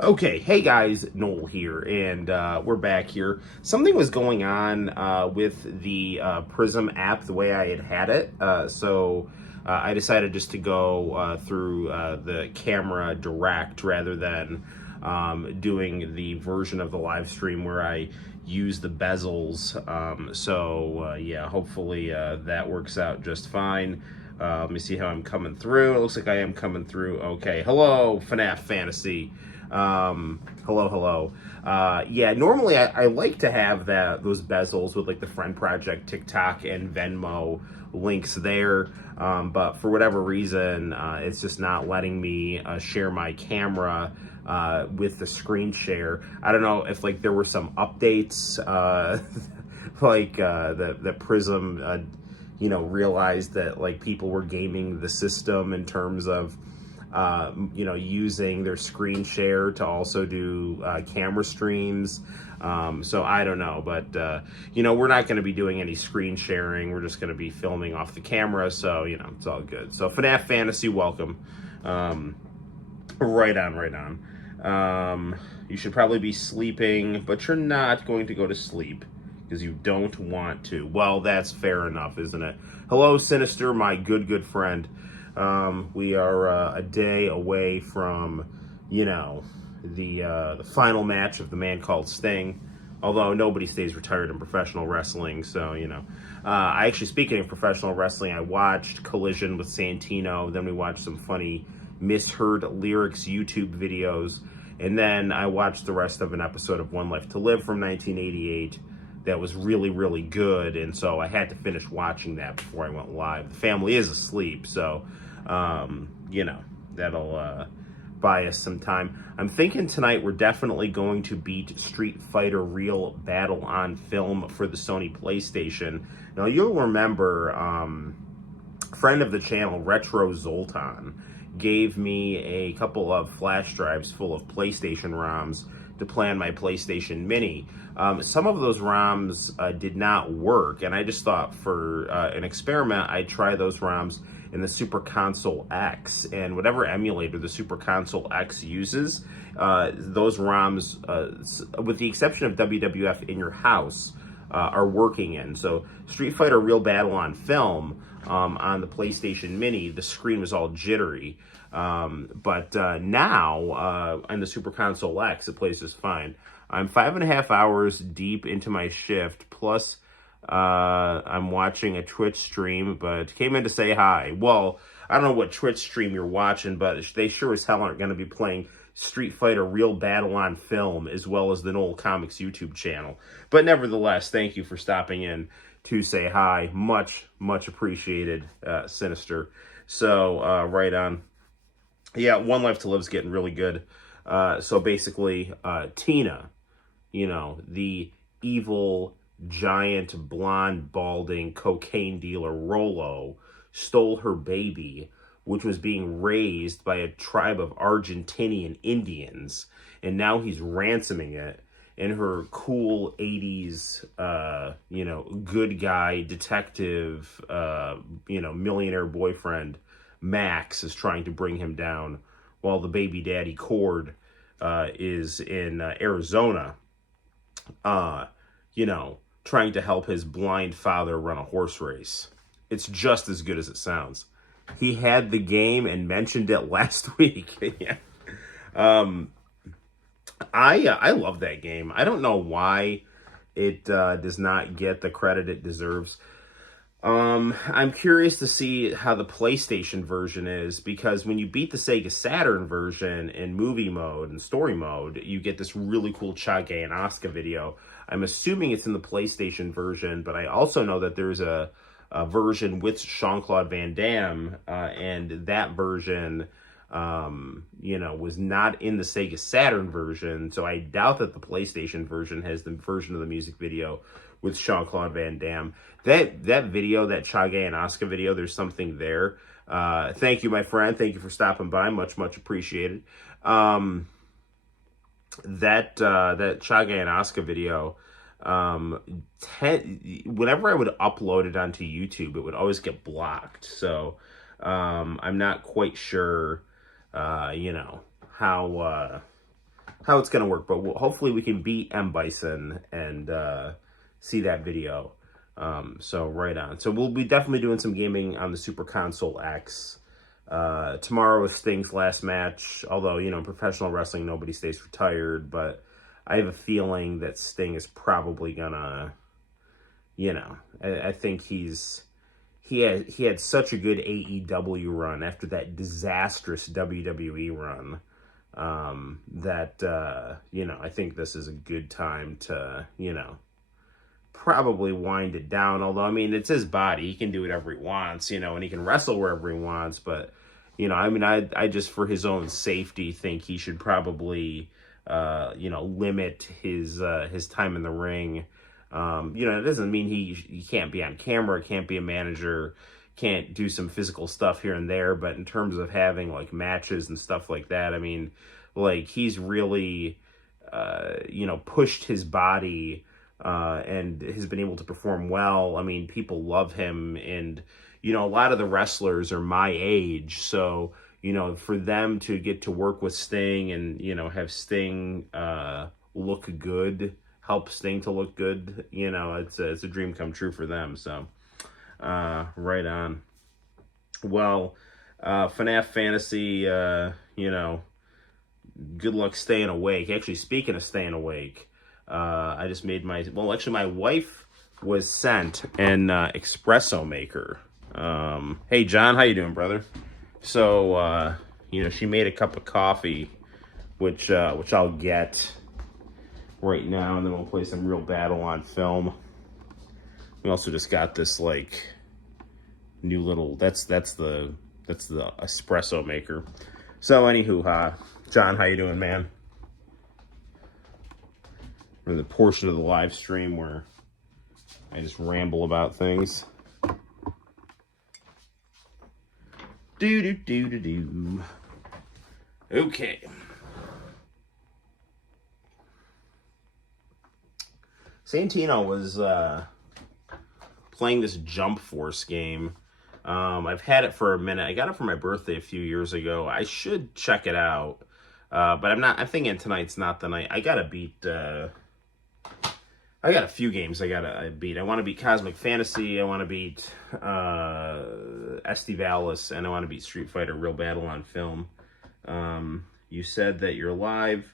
Okay, hey guys, Noel here, and we're back here. Something was going on with the Prism app the way I had it, so I decided just to go through the camera direct rather than doing the version of the live stream where I use the bezels. Yeah, hopefully that works out just fine. Let me see how I'm coming through. It looks like I am coming through. Okay, hello, FNAF Fantasy. Hello. Yeah, normally I like to have those bezels with like the Friend Project, TikTok, and Venmo links there. But for whatever reason, it's just not letting me share my camera with the screen share. I don't know if like there were some updates, like the Prism, realized that like people were gaming the system in terms of using their screen share to also do camera streams. So I don't know, but we're not going to be doing any screen sharing. We're just going to be filming off the camera. So, it's all good. So FNAF Fantasy, welcome. Right on. You should probably be sleeping, but you're not going to go to sleep because you don't want to. Well, that's fair enough, isn't it? Hello, Sinister, my good friend. We are a day away from, the final match of the Man Called Sting. Although nobody stays retired in professional wrestling, so I actually, speaking of professional wrestling, I watched Collision with Santino. Then we watched some funny misheard lyrics YouTube videos, and then I watched the rest of an episode of One Life to Live from 1988. That was really good, and so I had to finish watching that before I went live. The family is asleep, so that'll buy us some time. I'm thinking tonight we're definitely going to beat Street Fighter Real Battle on Film for the Sony PlayStation. Now, you'll remember friend of the channel, Retro Zoltan, gave me a couple of flash drives full of PlayStation ROMs to play on my PlayStation Mini. Some of those ROMs did not work, and I just thought for an experiment, I'd try those ROMs in the Super Console X, and whatever emulator the Super Console X uses, those ROMs, with the exception of WWF In Your House, are working in. So Street Fighter Real Battle on Film on the PlayStation Mini, the screen was all jittery. But now on the Super Console X, it plays just fine. I'm 5.5 hours deep into my shift, plus I'm watching a Twitch stream, but came in to say hi. Well, I don't know what Twitch stream you're watching, but they sure as hell aren't going to be playing Street Fighter Real Battle on Film, as well as the Noel ComiX YouTube channel. But nevertheless, thank you for stopping in to say hi. Much appreciated, Sinister. So, right on. Yeah, One Life to Live is getting really good. So basically, Tina, the evil, giant, blonde, balding cocaine dealer Rolo, stole her baby, which was being raised by a tribe of Argentinian Indians, and now he's ransoming it. And her cool 80s, good guy, detective, millionaire boyfriend, Max, is trying to bring him down, while the baby daddy Cord is in Arizona, trying to help his blind father run a horse race. It's just as good as it sounds. He had the game and mentioned it last week. Yeah. I love that game. I don't know why it does not get the credit it deserves. I'm curious to see how the PlayStation version is, because when you beat the Sega Saturn version in movie mode and story mode, you get this really cool Chage and Asuka video. I'm assuming it's in the PlayStation version, but I also know that there's a version with Jean-Claude Van Damme, and that version, was not in the Sega Saturn version, so I doubt that the PlayStation version has the version of the music video with Jean-Claude Van Damme. That video, that Chage and Asuka video, there's something there. Thank you, my friend. Thank you for stopping by. Much appreciated. That Chage and Asuka video, whenever I would upload it onto YouTube, it would always get blocked. So I'm not quite sure, how it's going to work. But hopefully we can beat M. Bison and see that video. So right on. So we'll be definitely doing some gaming on the Super Console X. Tomorrow is Sting's last match. Although, you know, in professional wrestling, nobody stays retired. But I have a feeling that Sting is probably gonna, you know, I think he had such a good AEW run after that disastrous WWE run, that, you know, I think this is a good time to, you know, probably wind it down. Although, I mean, it's his body. He can do whatever he wants, you know, and he can wrestle wherever he wants. But, you know, I mean, I just, for his own safety, think he should probably, you know, limit his time in the ring. You know, it doesn't mean he can't be on camera, can't be a manager, can't do some physical stuff here and there. But in terms of having, like, matches and stuff like that, I mean, like, he's really, you know, pushed his body, and has been able to perform well. I mean, people love him, and, you know, a lot of the wrestlers are my age, so, you know, for them to get to work with Sting and, you know, have Sting look good, help Sting to look good, you know, it's a dream come true for them. So, right on. Well, FNAF Fantasy, you know, good luck staying awake. Actually, speaking of staying awake, I just made my wife was sent an espresso maker. Hey John, how you doing, brother? So, you know, she made a cup of coffee, which I'll get right now, and then we'll play some Real Battle on Film. We also just got this, like, new little, that's the espresso maker. So, anywho, John, how you doing, man? We're in the portion of the live stream where I just ramble about things. Do. Okay. Santino was playing this Jump Force game. I've had it for a minute. I got it for my birthday a few years ago. I should check it out. But I'm thinking tonight's not the night. I gotta beat, I got a few games I gotta beat. I want to beat Cosmic Fantasy. I want to beat Estivalis, and I want to beat Street Fighter Real Battle on Film. You said that you're live,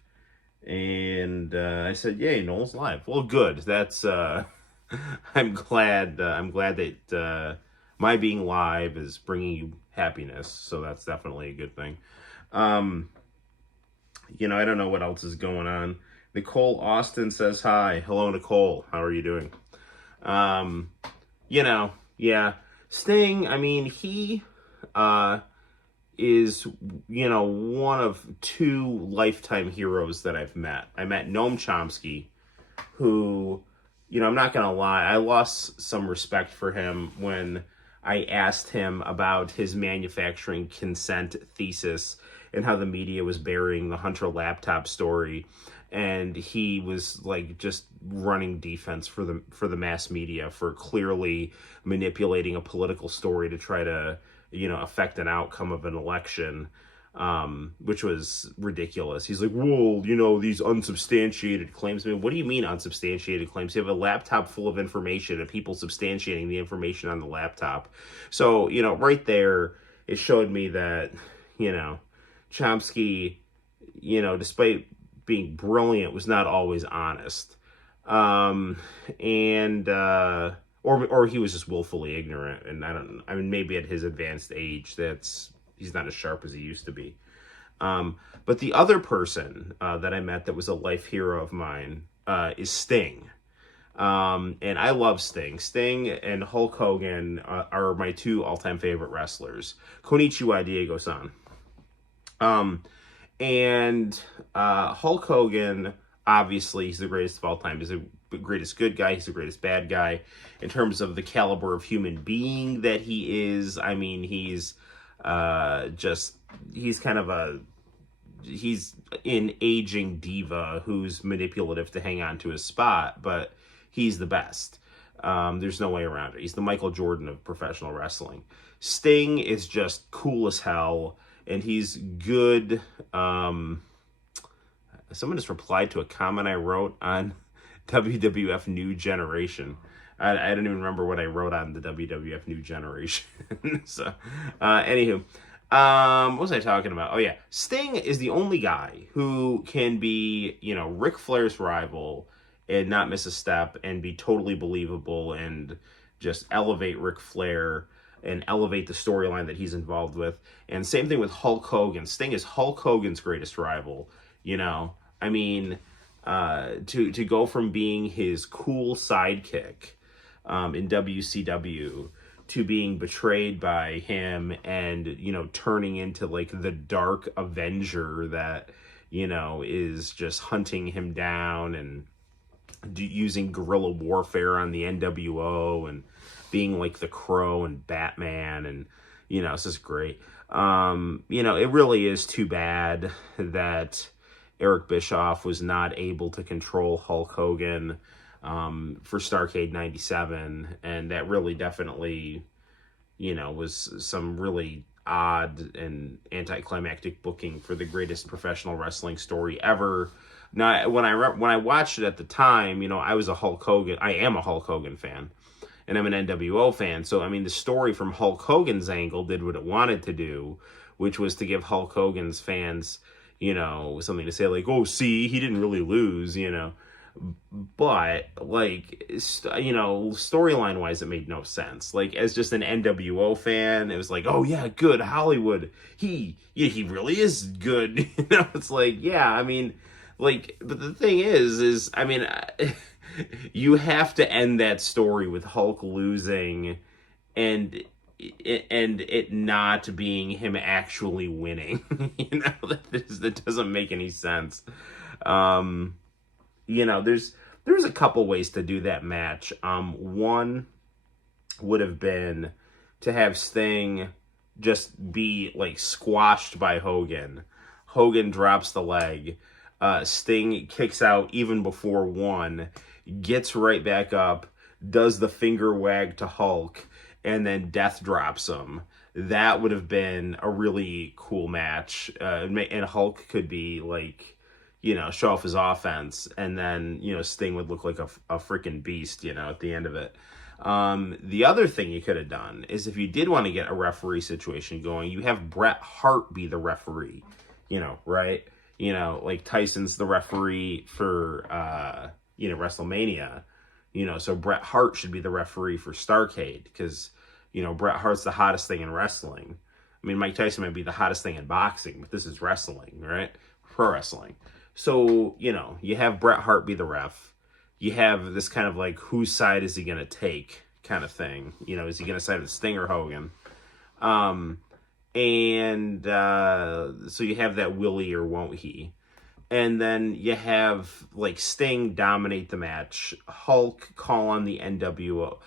and I said, "Yay, Noel's live." Well, good. That's I'm glad. I'm glad that my being live is bringing you happiness. So that's definitely a good thing. You know, I don't know what else is going on. Nicole Austin says hi. Hello, Nicole. How are you doing? You know, yeah. Sting, I mean, he is, you know, one of two lifetime heroes that I've met. I met Noam Chomsky, who, you know, I'm not going to lie, I lost some respect for him when I asked him about his manufacturing consent thesis and how the media was burying the Hunter laptop story. And he was, like, just running defense for the mass media for clearly manipulating a political story to try to, you know, affect an outcome of an election, which was ridiculous. He's like, well, you know, these unsubstantiated claims. I mean, what do you mean unsubstantiated claims? You have a laptop full of information and people substantiating the information on the laptop. So, you know, right there, it showed me that, you know, Chomsky, you know, despite being brilliant, was not always honest, or he was just willfully ignorant. And I mean, maybe at his advanced age, he's not as sharp as he used to be. But the other person that I met that was a life hero of mine is Sting. And I love Sting. Sting and Hulk Hogan are my two all-time favorite wrestlers. Konnichiwa, Diego-san. And Hulk Hogan, obviously, he's the greatest of all time. He's the greatest good guy. He's the greatest bad guy. In terms of the caliber of human being that he is, I mean, he's he's an aging diva who's manipulative to hang on to his spot, but he's the best. There's no way around it. He's the Michael Jordan of professional wrestling. Sting is just cool as hell. And he's good, Someone just replied to a comment I wrote on WWF New Generation. I don't even remember what I wrote on the WWF New Generation. So, anywho, what was I talking about? Oh yeah, Sting is the only guy who can be, Ric Flair's rival and not miss a step and be totally believable and just elevate Ric Flair and elevate the storyline that he's involved with. And same thing with Hulk Hogan. Sting is Hulk Hogan's greatest rival. I mean, to go from being his cool sidekick in WCW to being betrayed by him and, turning into like the dark Avenger that, is just hunting him down and using guerrilla warfare on the NWO and being like the Crow and Batman, and it's just great. It really is too bad that Eric Bischoff was not able to control Hulk Hogan for Starrcade 97, and that really definitely was some really odd and anticlimactic booking for the greatest professional wrestling story ever. Now, when I watched it at the time, I am a Hulk Hogan fan, and I'm an NWO fan. So, I mean, the story from Hulk Hogan's angle did what it wanted to do, which was to give Hulk Hogan's fans, something to say like, oh, see, he didn't really lose, But, like, storyline wise, it made no sense. Like, as just an NWO fan, it was like, oh, yeah, good, Hollywood. He really is good. It's like, yeah, I mean, like, but the thing is, I mean, you have to end that story with Hulk losing and it not being him actually winning. That doesn't make any sense. There's a couple ways to do that match. One would have been to have Sting just be like squashed by Hogan. Hogan drops the leg. Sting kicks out even before one, gets right back up, does the finger wag to Hulk, and then death drops him. That would have been a really cool match. And Hulk could be like, show off his offense, and then, Sting would look like a freaking beast, at the end of it. The other thing you could have done is if you did want to get a referee situation going, you have Bret Hart be the referee, right? Like Tyson's the referee for, WrestleMania, so Bret Hart should be the referee for Starrcade because, Bret Hart's the hottest thing in wrestling. I mean, Mike Tyson might be the hottest thing in boxing, but this is wrestling, right? Pro wrestling. So, you have Bret Hart be the ref. You have this kind of like, whose side is he going to take kind of thing. Is he going to side with Sting or Hogan? So you have that will he or won't he. And then you have like Sting dominate the match. Hulk call on the NWO.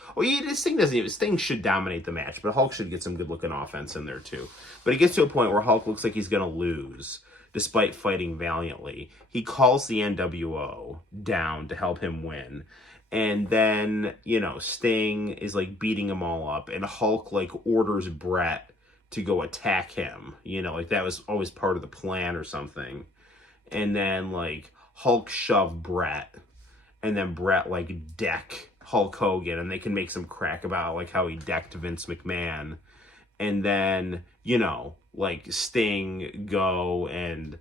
Sting should dominate the match, but Hulk should get some good looking offense in there too. But it gets to a point where Hulk looks like he's going to lose despite fighting valiantly. He calls the NWO down to help him win. And then, Sting is like beating them all up, and Hulk like orders Bret to go attack him. Like that was always part of the plan or something. And then like Hulk shove Bret, and then Bret like deck Hulk Hogan, and they can make some crack about like how he decked Vince McMahon. And then, like Sting go and,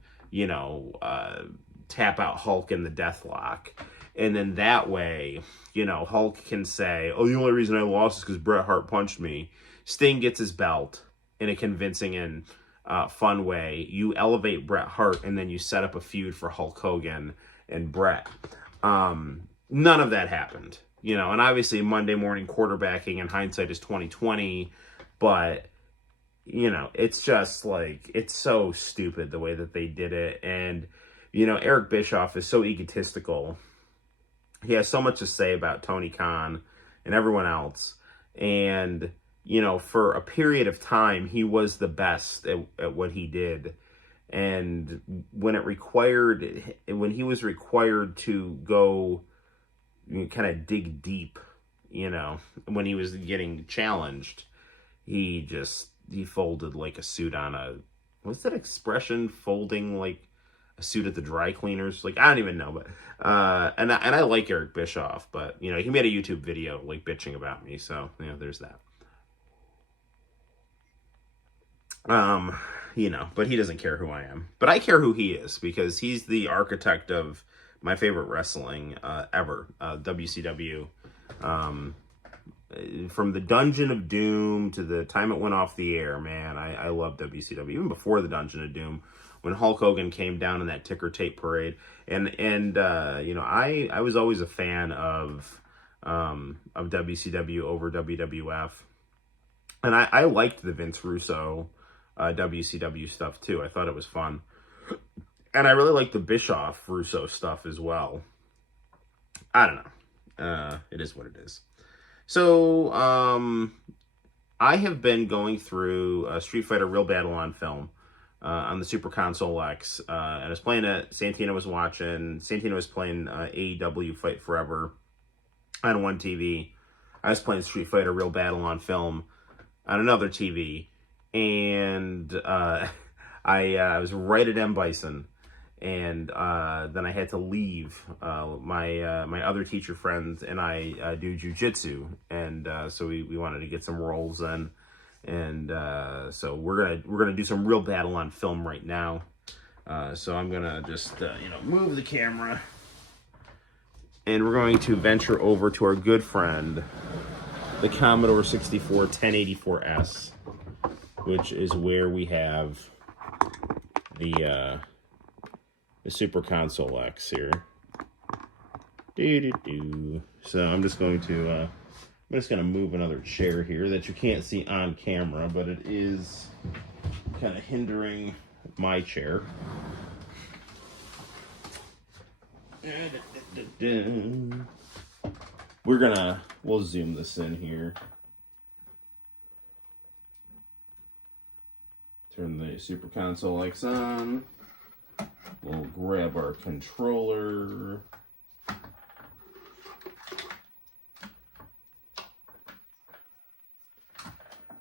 tap out Hulk in the Deathlock. And then that way, Hulk can say, oh, the only reason I lost is because Bret Hart punched me. Sting gets his belt in a convincing and fun way. You elevate Bret Hart, and then you set up a feud for Hulk Hogan and Bret. None of that happened, and obviously Monday morning quarterbacking in hindsight is 2020, but it's just like, it's so stupid the way that they did it. And, Eric Bischoff is so egotistical. He has so much to say about Tony Khan and everyone else. And, for a period of time, he was the best at what he did. And when he was required to go kind of dig deep, when he was getting challenged, he folded like a suit on a, what's that expression? Folding like a suit at the dry cleaners. Like, I don't even know, but and I like Eric Bischoff, but you know, he made a YouTube video like bitching about me, so you know, there's that. You know, but he doesn't care who I am. But I care who he is, because he's the architect of my favorite wrestling ever, WCW. From the Dungeon of Doom to the time it went off the air, man, I love WCW. Even before the Dungeon of Doom, when Hulk Hogan came down in that ticker tape parade. And you know, I was always a fan of WCW over WWF. And I liked the Vince Russo WCW stuff too. I thought it was fun. And I really like the Bischoff Russo stuff as well. I don't know. It is what it is. So, I have been going through Street Fighter Real Battle on film on the Super Console X. And I was playing it. Santino was watching. Santino was playing AEW Fight Forever on one TV. I was playing Street Fighter Real Battle on film on another TV. And I was right at M. Bison. And then I had to leave. My other teacher friends and I do jujitsu, and so we wanted to get some rolls in, and so we're gonna do some Real Battle on film right now. So I'm gonna just you know, move the camera, and we're going to venture over to our good friend, the Commodore 64 1084S, which is where we have the Super Console X here. So I'm just going to move another chair here that you can't see on camera, but it is kind of hindering my chair. We'll zoom this in here. Turn the Super Console X on. We'll grab our controller.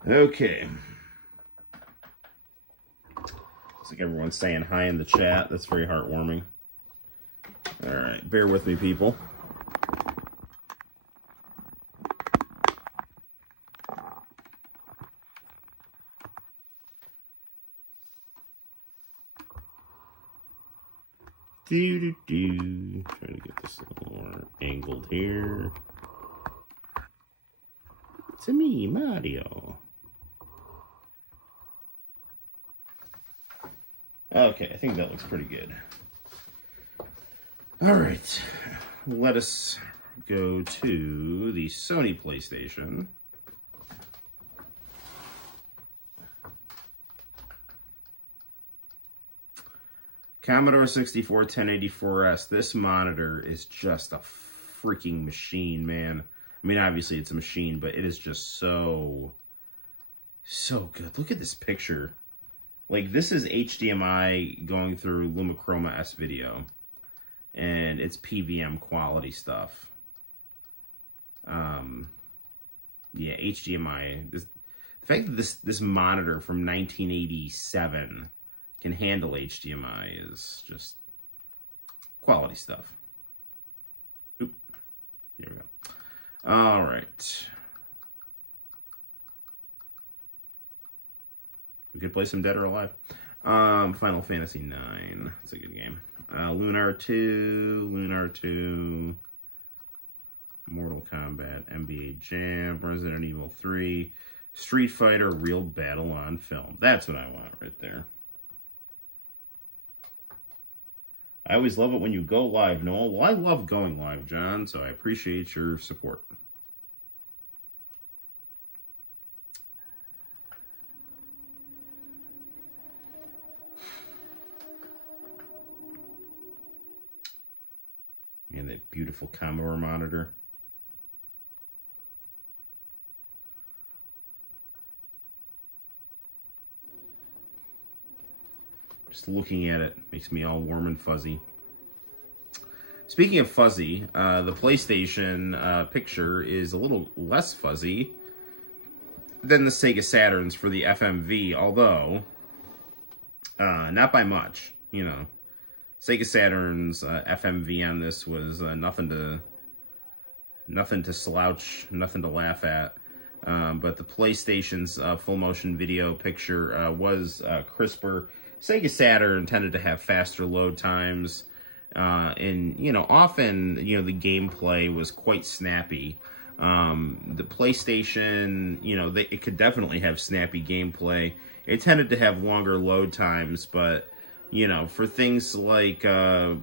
Okay. Looks like everyone's saying hi in the chat. That's very heartwarming. All right, bear with me, people. Trying to get this a little more angled here. It's me, Mario. Okay, I think that looks pretty good. All right, let us go to the Sony PlayStation. Commodore 64 1084S. This monitor is just a freaking machine, man. I mean, obviously it's a machine, but it is just so good. Look at this picture. Like, this is HDMI going through Lumichroma S video, and it's PVM quality stuff. Yeah, HDMI. The fact that this monitor from 1987 can handle HDMI is just quality stuff. Oop. Here we go. All right. We could play some Dead or Alive. Final Fantasy 9. It's a good game. Lunar 2. Mortal Kombat. NBA Jam. Resident Evil 3. Street Fighter Real Battle on film. That's what I want right there. I always love it when you go live, Noel. Well, I love going live, John, so I appreciate your support. Man, that beautiful Commodore monitor. Just looking at it makes me all warm and fuzzy. Speaking of fuzzy, the PlayStation picture is a little less fuzzy than the Sega Saturns for the FMV, although not by much, you know. Sega Saturn's FMV on this was nothing to slouch, nothing to laugh at. But the PlayStation's full motion video picture was crisper. Sega Saturn tended to have faster load times, and often the gameplay was quite snappy. The PlayStation, it could definitely have snappy gameplay. It tended to have longer load times, but for things like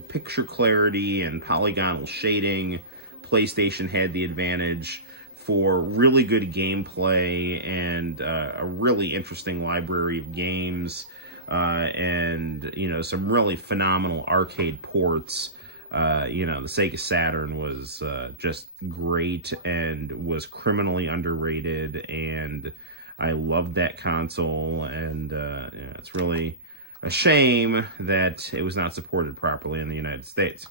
picture clarity and polygonal shading, PlayStation had the advantage. For really good gameplay and a really interesting library of games, and some really phenomenal arcade ports, the Sega Saturn was just great and was criminally underrated, and I loved that console. And it's really a shame that it was not supported properly in the United States.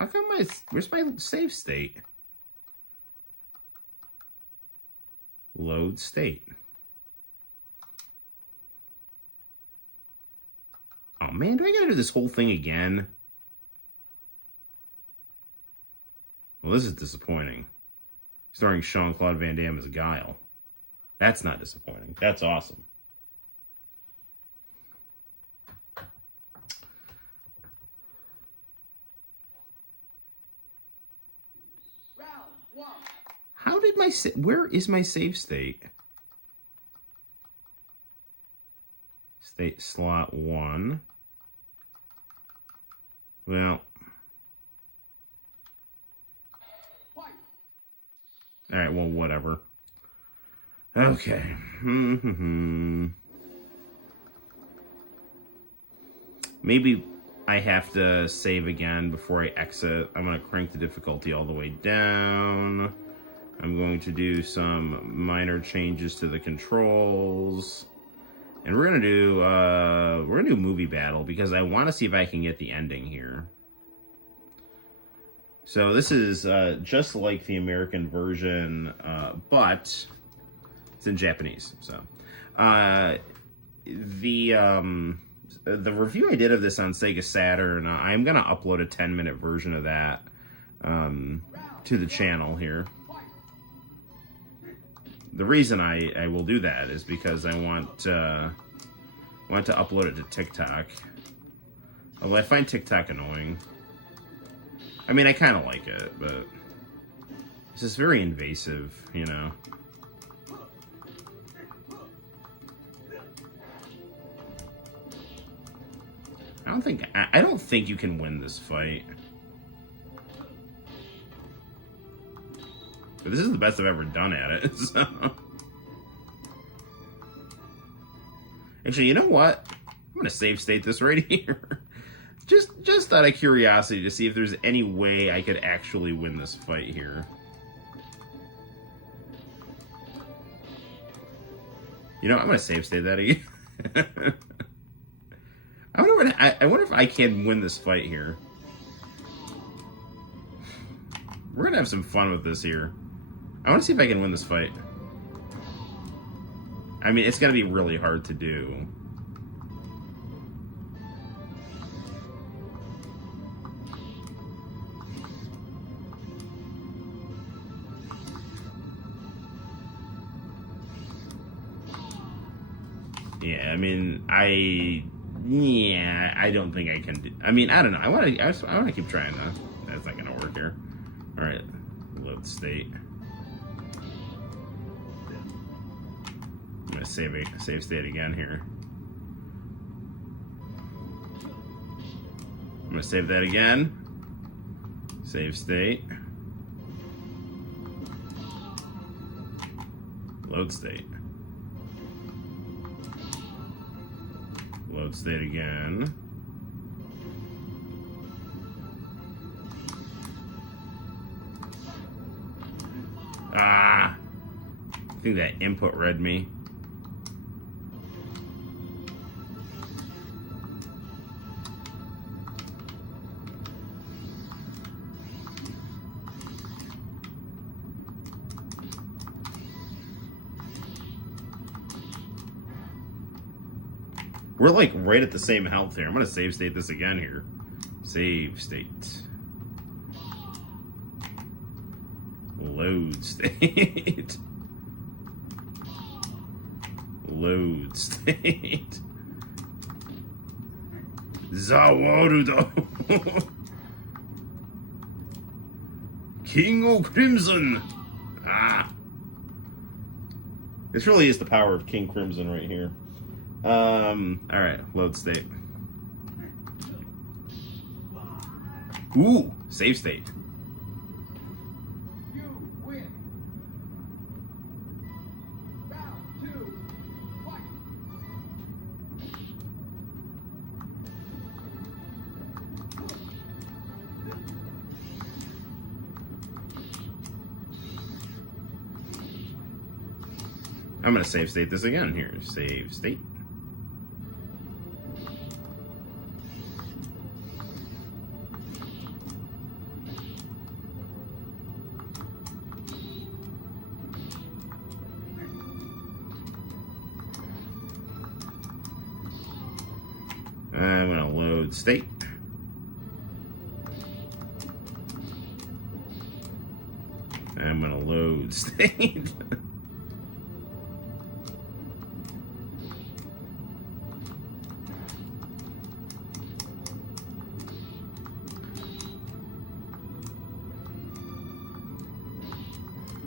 How come where's my save state? Load state. Oh man, do I gotta do this whole thing again? Well, this is disappointing. Starring Jean-Claude Van Damme as Guile. That's not disappointing. That's awesome. How did where is my save state? State slot 1. Well. Alright, well, whatever. Okay. Maybe I have to save again before I exit. I'm going to crank the difficulty all the way down. I'm going to do some minor changes to the controls. And we're gonna do movie battle because I want to see if I can get the ending here. So this is just like the American version, but it's in Japanese. So the review I did of this on Sega Saturn, I'm gonna upload a 10-minute version of that to the channel here. The reason I will do that is because I want to upload it to TikTok. Although I find TikTok annoying. I mean, I kind of like it, but it's just very invasive, I don't think you can win this fight. But this is the best I've ever done at it, so. Actually, you know what? I'm gonna save state this right here. just out of curiosity to see if there's any way I could actually win this fight here. I'm gonna save state that again. I wonder if I can win this fight here. We're gonna have some fun with this here. I want to see if I can win this fight. I mean, it's gonna be really hard to do. Yeah, I mean, I don't think I can do. I mean, I don't know. I want to keep trying though. That's not gonna work here. All right, load state. I'm gonna save state again here. I'm gonna save that again. Save state. Load state. Load state again. Ah! I think that input read me. We're like right at the same health here. I'm gonna save state this again here. Save state. Load state. Load state. Zawarudo. King of Crimson. Ah. This really is the power of King Crimson right here. Alright, load state. Ooh, save state. You win. Round 2, fight. I'm gonna save state this again here. Save state. I'm gonna load state. I'm gonna load state.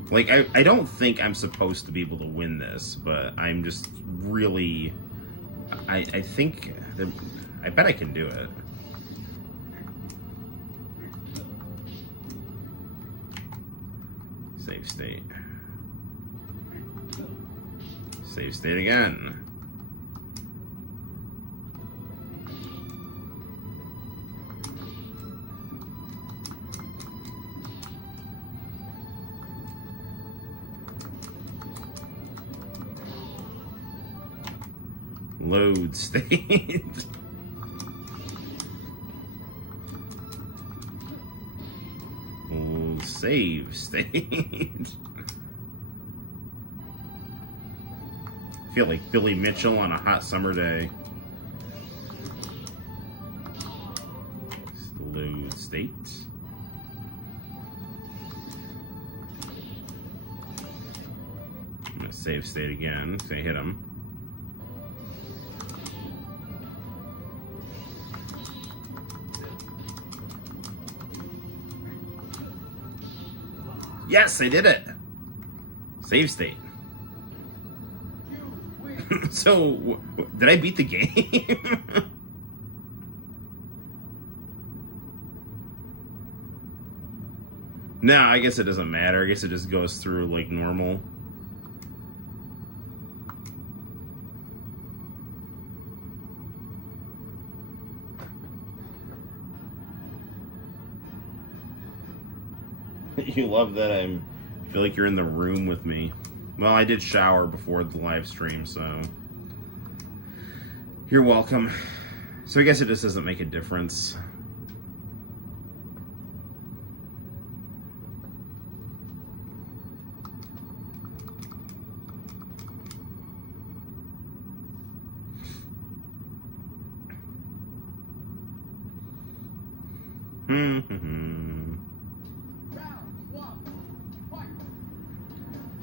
Like, I don't think I'm supposed to be able to win this, but I'm just really... I think... I bet I can do it. Save state. Save state again. Load state. Save state. Feel like Billy Mitchell on a hot summer day. Load state. I'm gonna save state again because I hit him. Yes, I did it. Save state. So, did I beat the game? No, I guess it doesn't matter. I guess it just goes through like normal. You love that I feel like you're in the room with me. Well, I did shower before the live stream, so you're welcome. So I guess it just doesn't make a difference.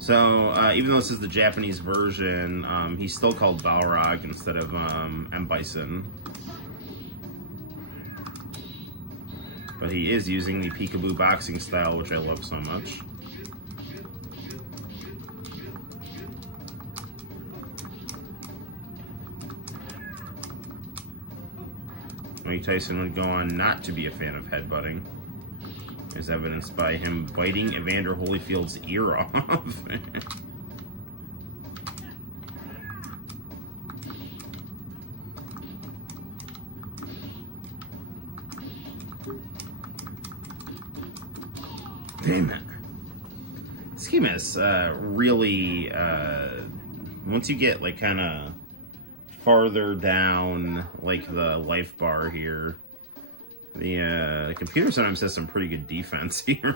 So, even though this is the Japanese version, he's still called Balrog instead of M. Bison. But he is using the peekaboo boxing style, which I love so much. Mike Tyson would go on not to be a fan of headbutting, as evidenced by him biting Evander Holyfield's ear off. Damn it. This game is really, once you get like kind of farther down like the life bar here, the computer sometimes has some pretty good defense here.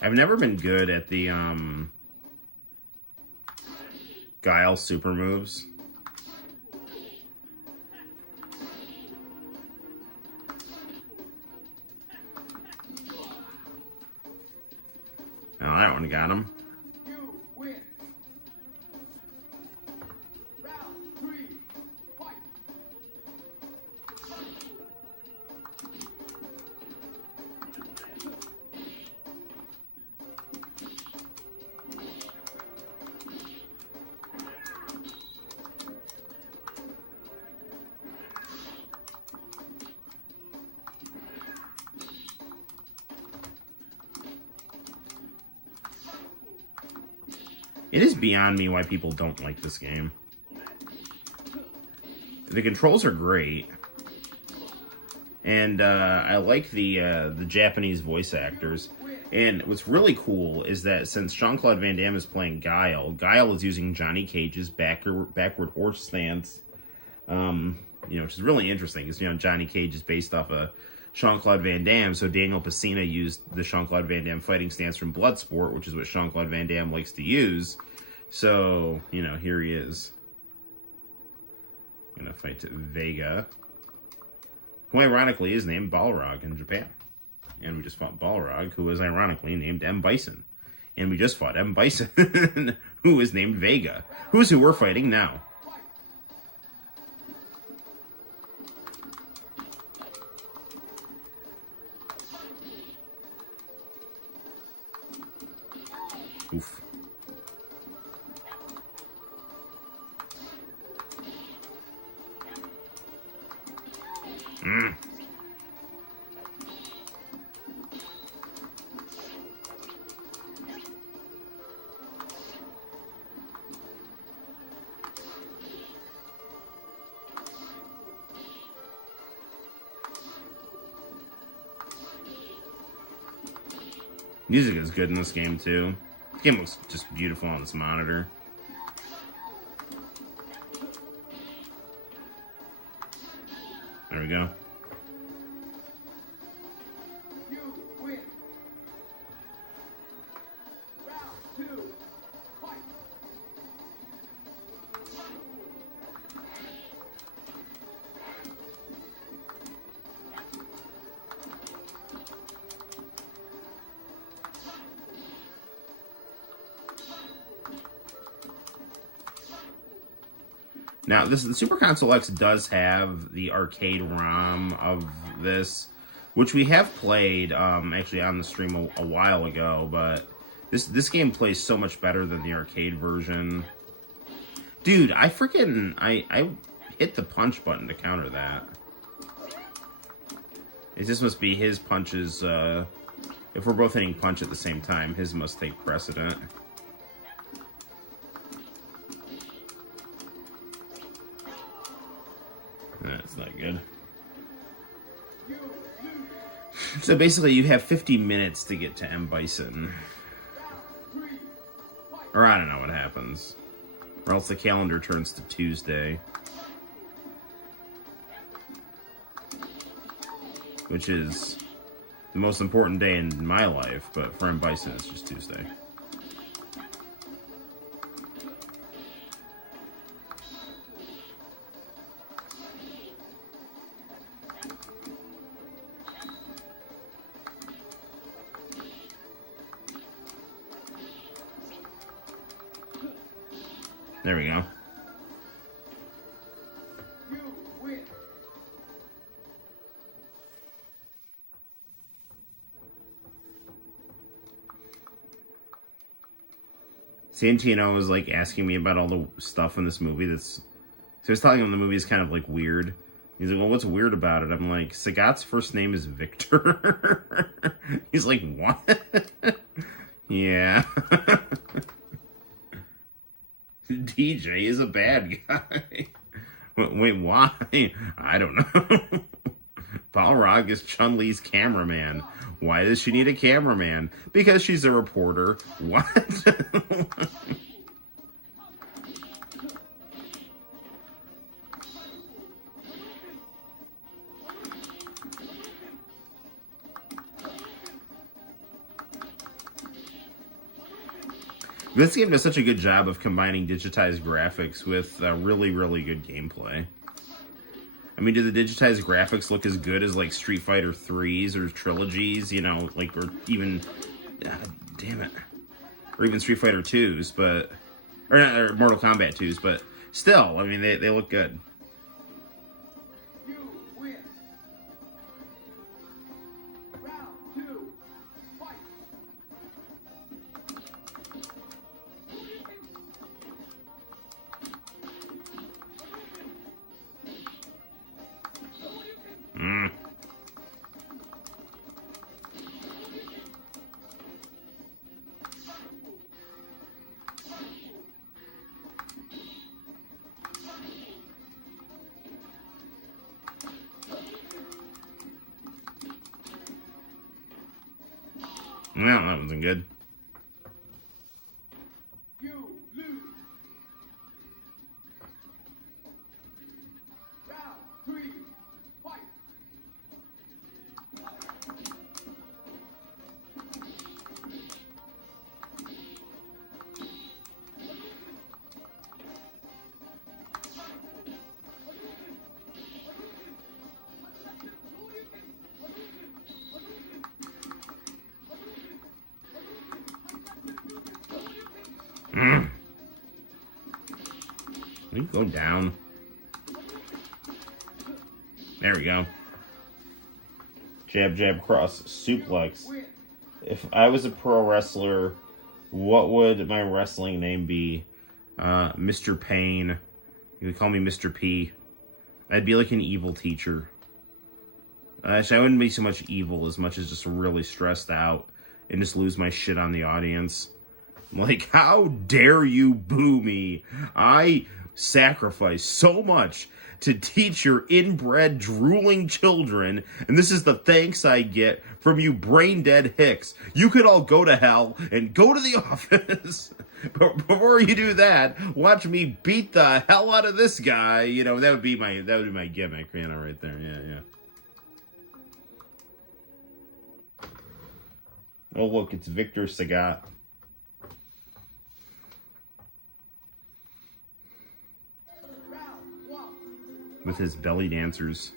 I've never been good at the Guile super moves. Oh, that one got him. You win. Round 3. Fight. It is beyond me why people don't like this game. The controls are great, and I like the Japanese voice actors. And what's really cool is that since Jean-Claude Van Damme is playing Guile, Guile is using Johnny Cage's backward horse stance. Which is really interesting because Johnny Cage is based off of Jean-Claude Van Damme, so Daniel Pesina used the Jean-Claude Van Damme fighting stance from Bloodsport, which is what Jean-Claude Van Damme likes to use. So, here he is. Gonna fight Vega, who ironically is named Balrog in Japan. And we just fought Balrog, who is ironically named M. Bison. And we just fought M. Bison, who is named Vega, who's who we're fighting now. Oof. Music is good in this game, too. This game looks just beautiful on this monitor. There we go. You win. Round 2. Fight. Now, the Super Console X does have the arcade ROM of this, which we have played actually on the stream a while ago, but this game plays so much better than the arcade version. Dude, I hit the punch button to counter that. It just must be his punches, if we're both hitting punch at the same time, his must take precedent. That's not good. So basically, you have 50 minutes to get to M. Bison. Or I don't know what happens. Or else the calendar turns to Tuesday. Which is the most important day in my life, but for M. Bison, it's just Tuesday. There we go. You win. Santino was like asking me about all the stuff in this movie so I was telling him the movie is kind of like weird. He's like, well, what's weird about it? I'm like, Sagat's first name is Victor. He's like, what? Yeah. DJ is a bad guy. Wait, why? I don't know. Balrog is Chun-Li's cameraman. Why does she need a cameraman? Because she's a reporter. What? This game does such a good job of combining digitized graphics with really, really good gameplay. I mean, do the digitized graphics look as good as, like, Street Fighter 3s or Trilogies, you know, like, or even, damn it, or even Street Fighter 2s, but, or not, or Mortal Kombat 2s, but still, I mean, they look good. You win. Round 2. Fight. Mm. Well, that wasn't good. You lose. Round 3. Fight. Mm. You go down. There we go. Jab, jab, cross, suplex. Win. If I was a pro wrestler, what would my wrestling name be? Mr. Pain. You would call me Mr. P. I'd be like an evil teacher. Actually, I wouldn't be so much evil as much as just really stressed out and just lose my shit on the audience. Like, how dare you boo me? I sacrifice so much to teach your inbred, drooling children, and this is the thanks I get from you brain-dead hicks. You could all go to hell and go to the office. But before you do that, watch me beat the hell out of this guy. You know, that would be my gimmick, you know, right there. Yeah. Oh, look, it's Victor Sagat. Round 1. With his belly dancers.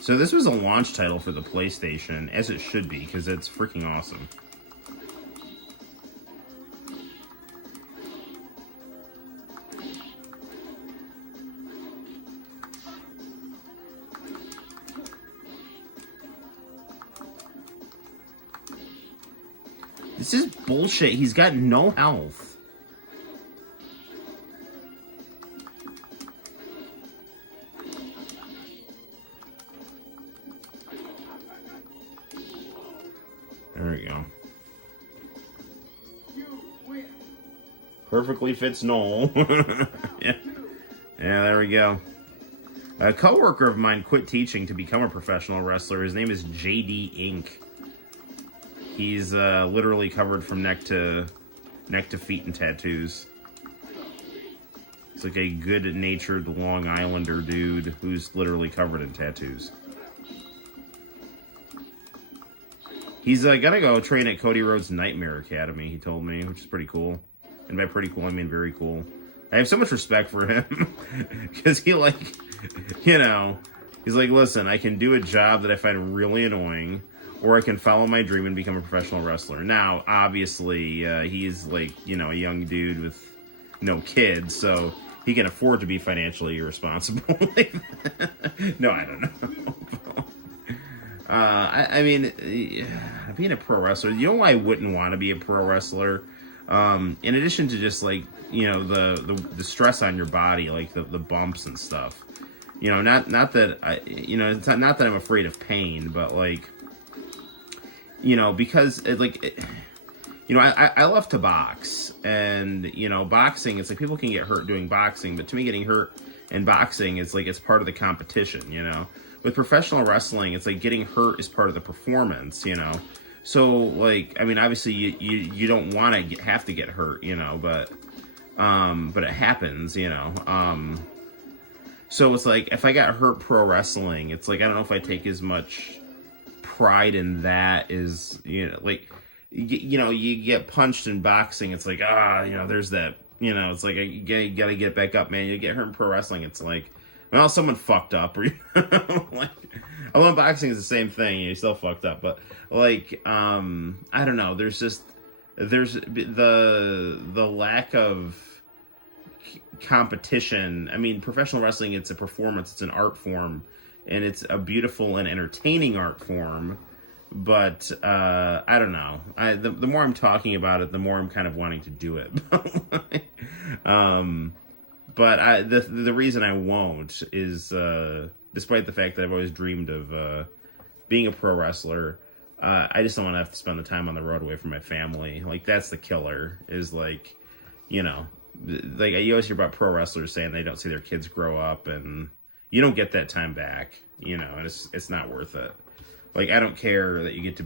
So this was a launch title for the PlayStation, as it should be, because it's freaking awesome. This is bullshit. He's got no health. There we go. You win. Perfectly fits Noel. Yeah, there we go. A coworker of mine quit teaching to become a professional wrestler. His name is JD Inc. He's literally covered from neck to feet in tattoos. He's like a good-natured Long Islander dude who's literally covered in tattoos. He's gonna go train at Cody Rhodes' Nightmare Academy, he told me, which is pretty cool. And by pretty cool, I mean very cool. I have so much respect for him. Because he, like, you know, he's like, listen, I can do a job that I find really annoying, or I can follow my dream and become a professional wrestler. Now, obviously, he's, like, you know, a young dude with no kids, so he can afford to be financially irresponsible. No, I don't know. I mean, being a pro wrestler, you know why I wouldn't want to be a pro wrestler? In addition to just, like, you know, the stress on your body, like the bumps and stuff. You know, not that I, you know, it's not that I'm afraid of pain, but, like, you know, because it, like, you know, I love to box, and, you know, boxing, it's like people can get hurt doing boxing, but to me, getting hurt in boxing is like, it's part of the competition, you know. With professional wrestling, it's like getting hurt is part of the performance, you know. So, like, I mean, obviously you don't want to have to get hurt, you know, but But it happens, you know. So it's like, if I got hurt pro wrestling, it's like, I don't know if I take as much pride in that as, you know, like, you know, you get punched in boxing, it's like, you know, there's that, you know, it's like, you gotta get back up, man. You get hurt in pro wrestling, it's like, well, someone fucked up, or, you know, like, although boxing is the same thing, you're still fucked up, but, like, I don't know, there's the lack of competition. I mean, professional wrestling, it's a performance, it's an art form, and it's a beautiful and entertaining art form. But I don't know. The more I'm talking about it, the more I'm kind of wanting to do it. But the reason I won't is, despite the fact that I've always dreamed of being a pro wrestler, I just don't want to have to spend the time on the road away from my family. Like, that's the killer. Is like, you know, like, you always hear about pro wrestlers saying they don't see their kids grow up, and you don't get that time back. You know, and it's not worth it. Like, I don't care that you get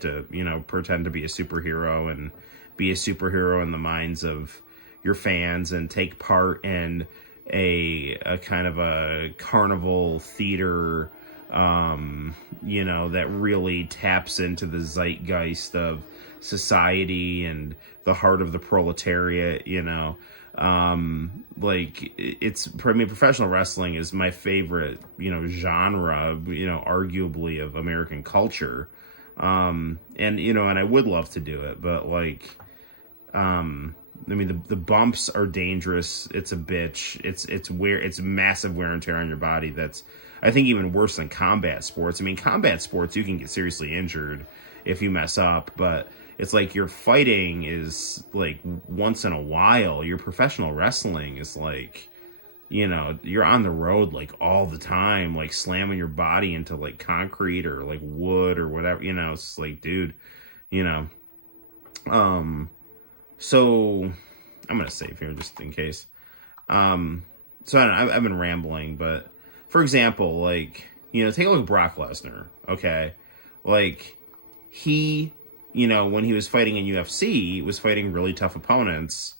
to, you know, pretend to be a superhero and be a superhero in the minds of your fans and take part in a kind of a carnival theater, you know, that really taps into the zeitgeist of society and the heart of the proletariat, you know. Like, I mean, professional wrestling is my favorite, you know, genre, you know, arguably, of American culture. And, you know, and I would love to do it, but, like, I mean, the bumps are dangerous. It's a bitch. It's massive wear and tear on your body. That's, I think, even worse than combat sports. I mean, combat sports, you can get seriously injured if you mess up, but it's like your fighting is like once in a while. Your professional wrestling is like, you know, you're on the road like all the time, like slamming your body into like concrete or like wood or whatever, you know. It's like, dude, you know. So I'm gonna save here just in case. So I don't know, I've been rambling, but for example, like, you know, take a look at Brock Lesnar, okay? Like, he, you know, when he was fighting in UFC, was fighting really tough opponents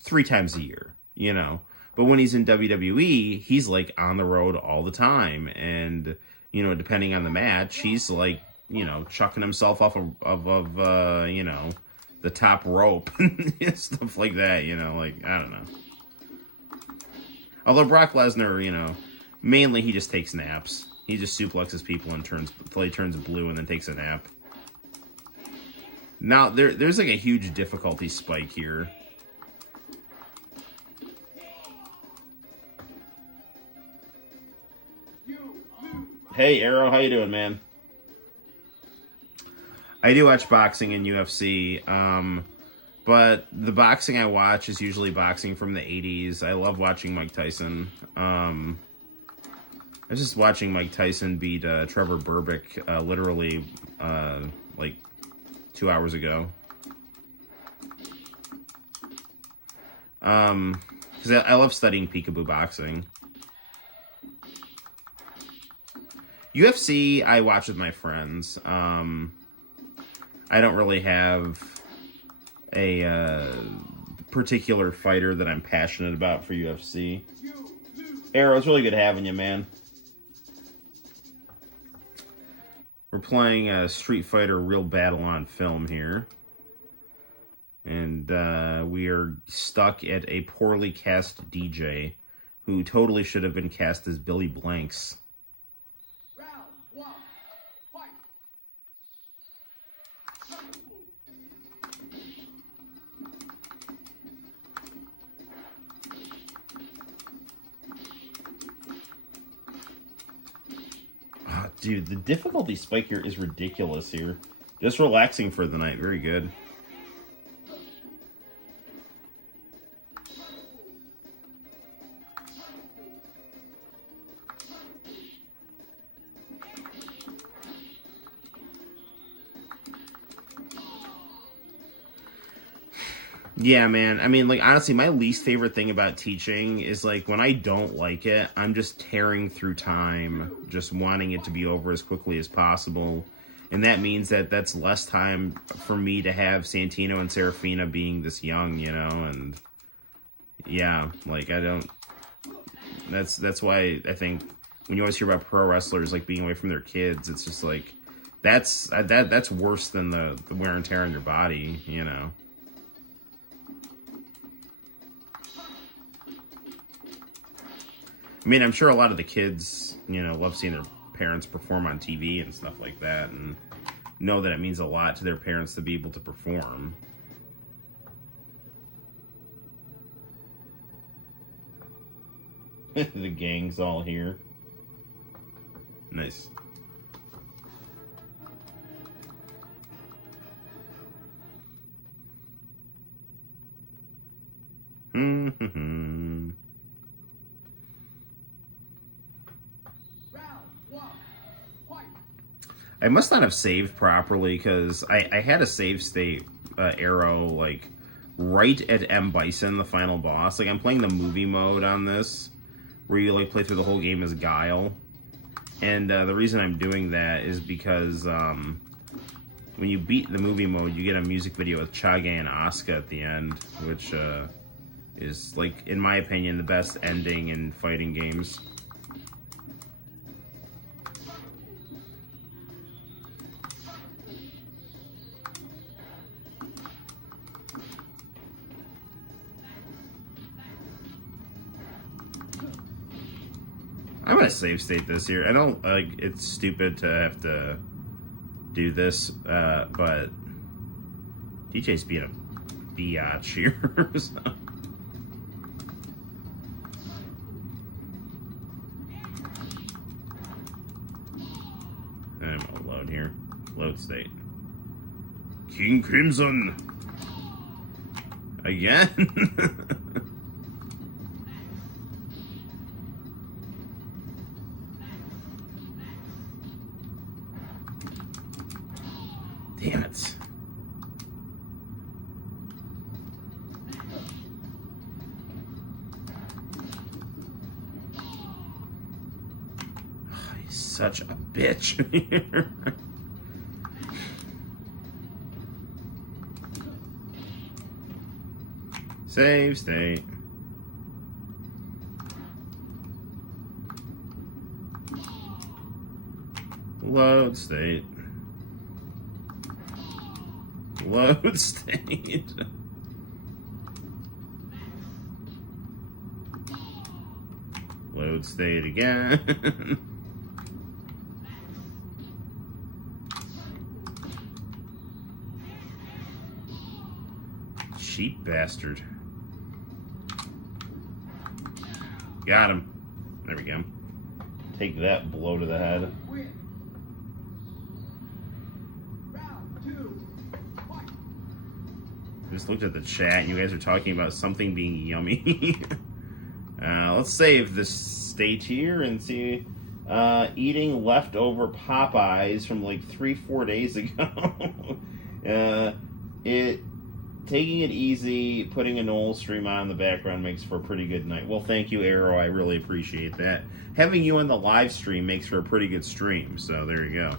3 times a year, you know. But when he's in WWE, he's like on the road all the time, and, you know, depending on the match, he's like, you know, chucking himself off of you know, the top rope and stuff like that, you know. Like, I don't know. Although Brock Lesnar, you know, mainly he just takes naps. He just suplexes people and turns blue and then takes a nap. Now, there's like a huge difficulty spike here. Hey, Arrow, how you doing, man? I do watch boxing and UFC, but the boxing I watch is usually boxing from the 80s. I love watching Mike Tyson. I was just watching Mike Tyson beat Trevor Berbick literally like 2 hours ago. Because I love studying peekaboo boxing. UFC, I watch with my friends. I don't really have a particular fighter that I'm passionate about for UFC. Arrow, it's really good having you, man. We're playing Street Fighter Real Battle on Film here. And we are stuck at a poorly cast DJ who totally should have been cast as Billy Blanks. Round 1, fight. Oh, dude, the difficulty spike here is ridiculous here. Just relaxing for the night. Very good. Yeah, man. I mean, like, honestly, my least favorite thing about teaching is, like, when I don't like it, I'm just tearing through time, just wanting it to be over as quickly as possible. And that means that that's less time for me to have Santino and Serafina being this young, you know, and yeah, like I don't. That's why I think when you always hear about pro wrestlers like being away from their kids, it's just like that's worse than the wear and tear on your body, you know. I mean, I'm sure a lot of the kids, you know, love seeing their parents perform on TV and stuff like that, and know that it means a lot to their parents to be able to perform. The gang's all here. Nice. I must not have saved properly because I had a save state arrow like right at M. Bison, the final boss. Like I'm playing the movie mode on this, where you like play through the whole game as Guile. And the reason I'm doing that is because when you beat the movie mode, you get a music video with Chage and Asuka at the end, which is, like, in my opinion, the best ending in fighting games. I'm gonna save state this here. I don't, like, it's stupid to have to do this, but DJ's being a biatch here, so. I'm gonna load here. Load state. King Crimson! Again? Damn it. He's such a bitch. Save state. Load state. Load state. Load state again. Cheap bastard. Got him. There we go. Take that blow to the head. Just looked at the chat and you guys are talking about something being yummy. Let's save this state here and see. Eating leftover Popeyes from like 3-4 days ago. Taking it easy, putting a Noel stream on in the background makes for a pretty good night. Well, thank you, Arrow. I really appreciate that. Having you on the live stream makes for a pretty good stream. So there you go.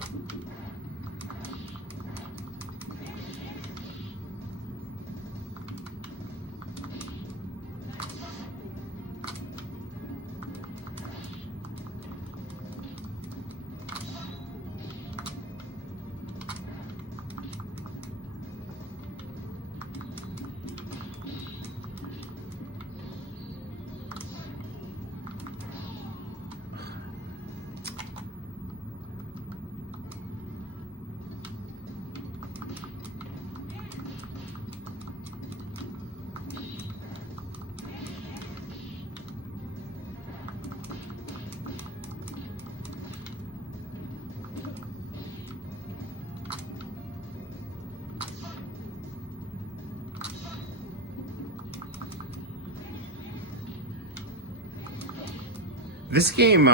This game,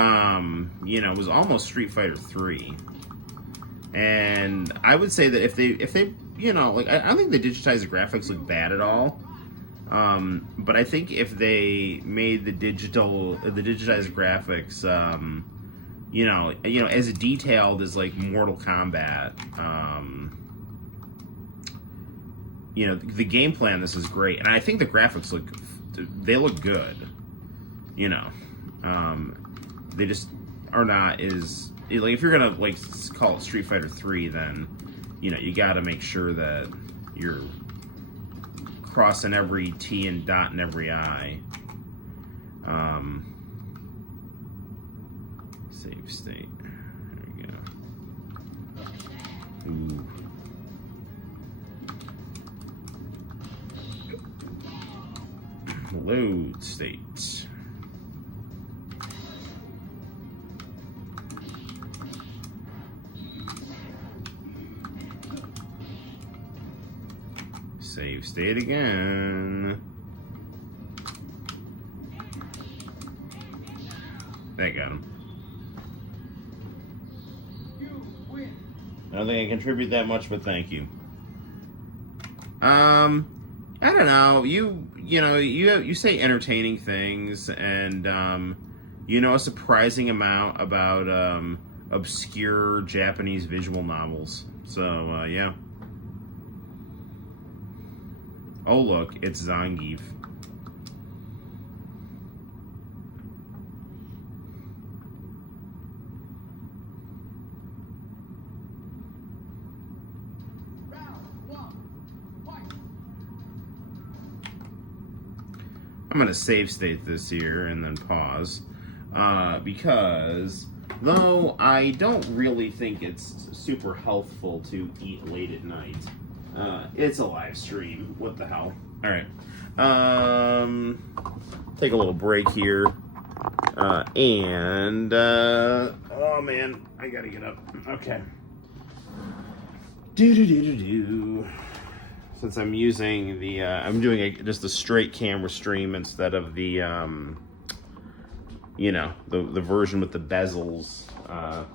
you know, was almost Street Fighter 3, and I would say that if they, you know, like I don't think the digitized graphics look bad at all, but I think if they made the digitized graphics, as detailed as like Mortal Kombat. The gameplay on this is great, and I think the graphics look good. They just are not as like, if you're gonna like call it Street Fighter 3, then you got to make sure that you're crossing every T and dotting every I. Save state. There we go. Ooh. Load state. Save state again. That got him. You win. I don't think I contribute that much, but thank you. I don't know. You say entertaining things, and a surprising amount about obscure Japanese visual novels. So yeah. Oh look, it's Zangief. I'm going to save state this here and then pause, because though I don't really think it's super healthful to eat late at night, it's a live stream. What the hell? All right. Take a little break here, and oh man, I got to get up. Okay. Since I'm using the, I'm doing just a straight camera stream instead of the, the version with the bezels. I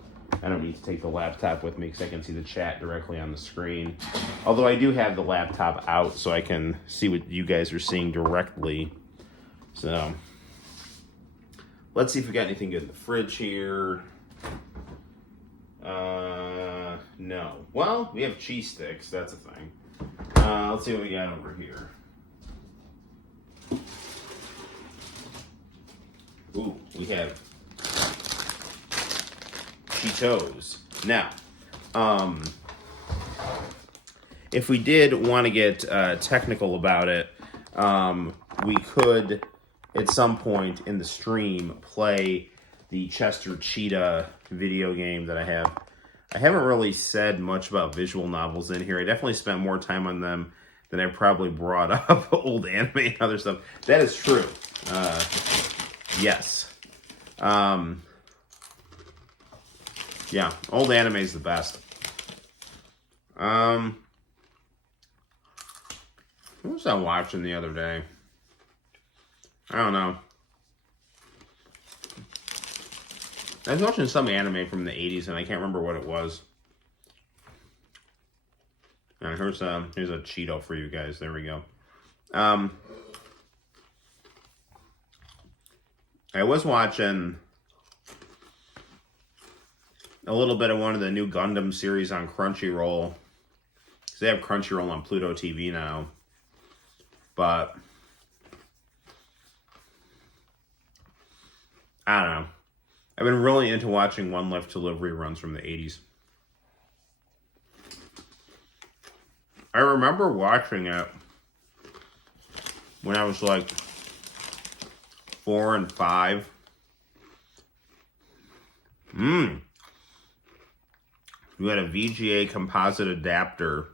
don't need to take the laptop with me because I can see the chat directly on the screen. Although I do have the laptop out so I can see what you guys are seeing directly. So, let's see if we got anything good in the fridge here. No. Well, we have cheese sticks. That's a thing. Let's see what we got over here. Ooh, we have Cheetos. Now, if we did want to get technical about it, we could, at some point in the stream, play the Chester Cheetah video game that I have. I haven't really said much about visual novels in here. I definitely spent more time on them than I probably brought up old anime and other stuff. That is true. Yes. Yeah, old anime is the best. What was I watching the other day? I don't know. I was watching some anime from the 80s, and I can't remember what it was. Here's a Cheeto for you guys. There we go. I was watching a little bit of one of the new Gundam series on Crunchyroll. Because they have Crunchyroll on Pluto TV now. But I don't know. I've been really into watching One Life to Live reruns from the 80s. I remember watching it when I was like 4 and 5. You had a VGA composite adapter.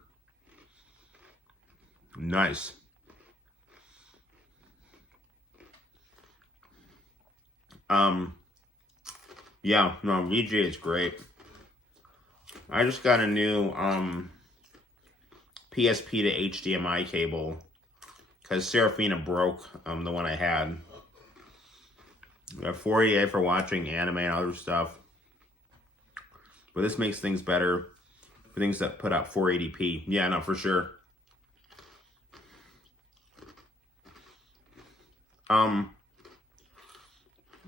Nice. Yeah, no, VGA is great. I just got a new PSP to HDMI cable because Serafina broke the one I had. I have 480 for watching anime and other stuff. But this makes things better for things that put out 480p. Yeah, no, for sure.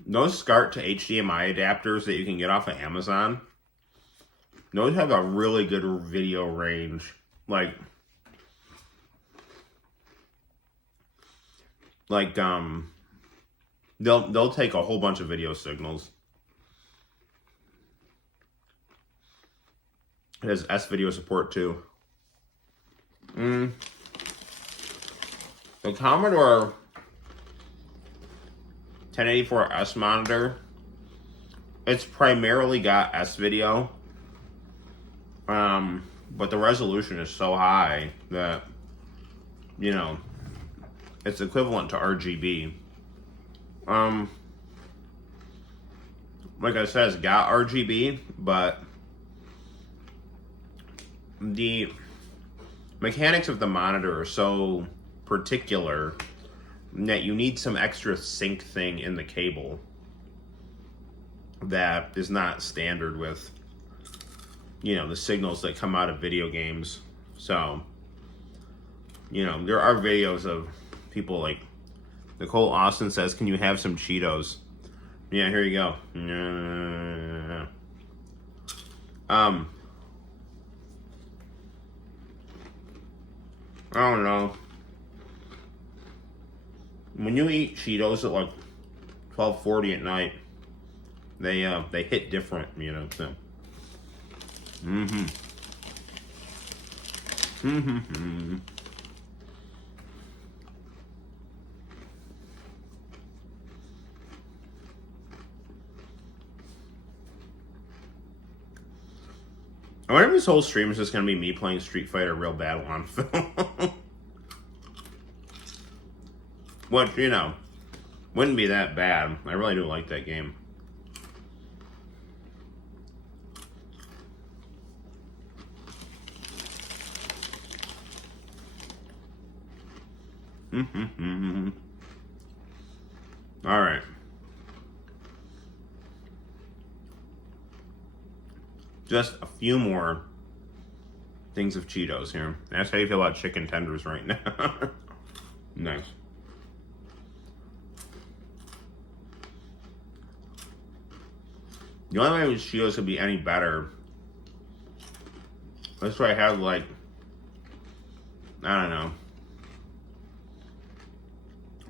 those SCART to HDMI adapters that you can get off of Amazon, those have a really good video range. Like they'll take a whole bunch of video signals. It has S-video support too. The Commodore 1084S monitor, it's primarily got S-video, but the resolution is so high that, you know, it's equivalent to RGB. Like I said, it's got RGB, but the mechanics of the monitor are so particular that you need some extra sync thing in the cable that is not standard with, you know, the signals that come out of video games. So, you know, there are videos of people like Nicole Austin says, "Can you have some Cheetos?" Yeah, here you go. I don't know. When you eat Cheetos at like 12:40 at night, they hit different, you know. So. I wonder if this whole stream is just going to be me playing Street Fighter Real Battle on film. Which, you know, wouldn't be that bad. I really do like that game. All right. Just a few more things of Cheetos here. That's how you feel about chicken tenders right now. Nice. The only way Cheetos would be any better, that's why I have like, I don't know,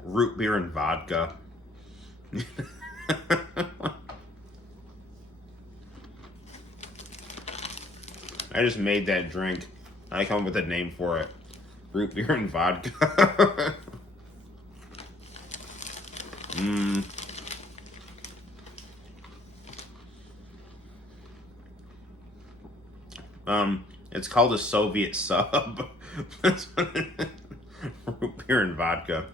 root beer and vodka. I just made that drink. I come up with a name for it. Root beer and vodka. It's called a Soviet sub. That's what it is. Root beer and vodka.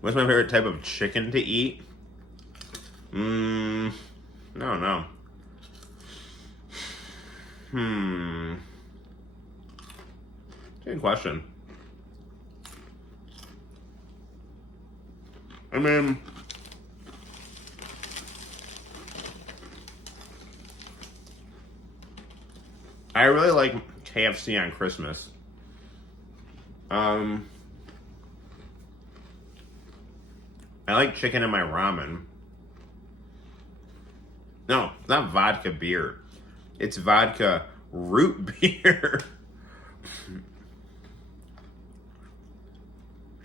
What's my favorite type of chicken to eat? I don't know. Good question. I mean, I really like KFC on Christmas. I like chicken in my ramen. No, it's not vodka beer. It's vodka root beer.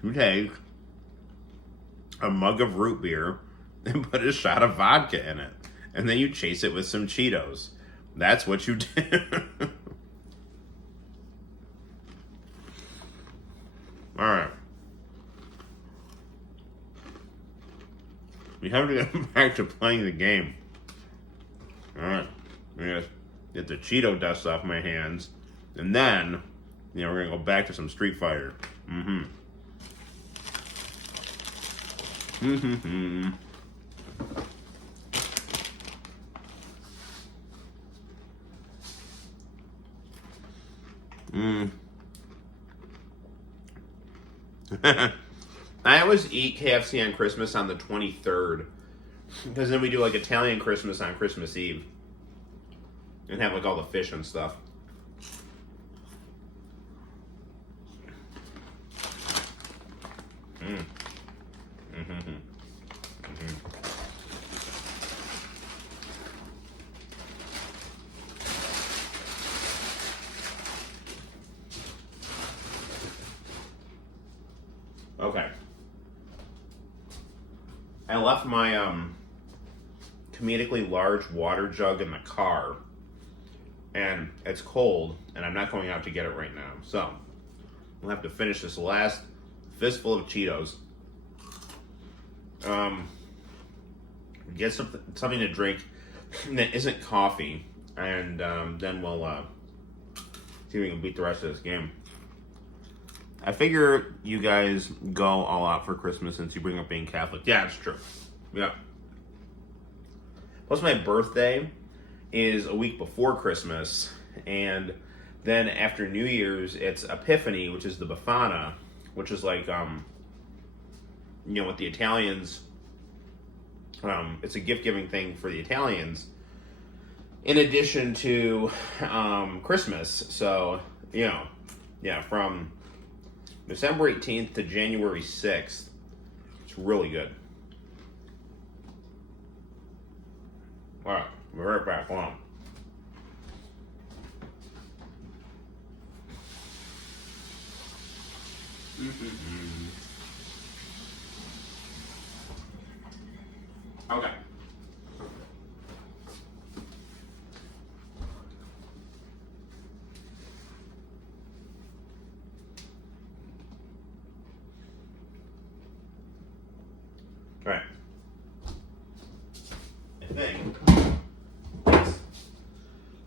You take a mug of root beer and put a shot of vodka in it. And then you chase it with some Cheetos. That's what you do. Alright. We have to get back to playing the game. Alright. I'm gonna get the Cheeto dust off my hands. And then, you know, we're gonna go back to some Street Fighter. I always eat KFC on Christmas on the 23rd. Because then we do like Italian Christmas on Christmas Eve. And have like all the fish and stuff. Okay. I left my comedically large water jug in the car, and it's cold, and I'm not going out to get it right now. So we'll have to finish this last fistful of Cheetos. Get something to drink that isn't coffee, and then we'll see if we can beat the rest of this game. I figure you guys go all out for Christmas since you bring up being Catholic. Yeah, it's true. Yeah. Plus, my birthday is a week before Christmas, and then after New Year's, it's Epiphany, which is the Befana, which is like, with the Italians, it's a gift-giving thing for the Italians, in addition to Christmas. So, from December 18th to January 6th, it's really good. All right, we're right back. Hold on. Okay. All right. I think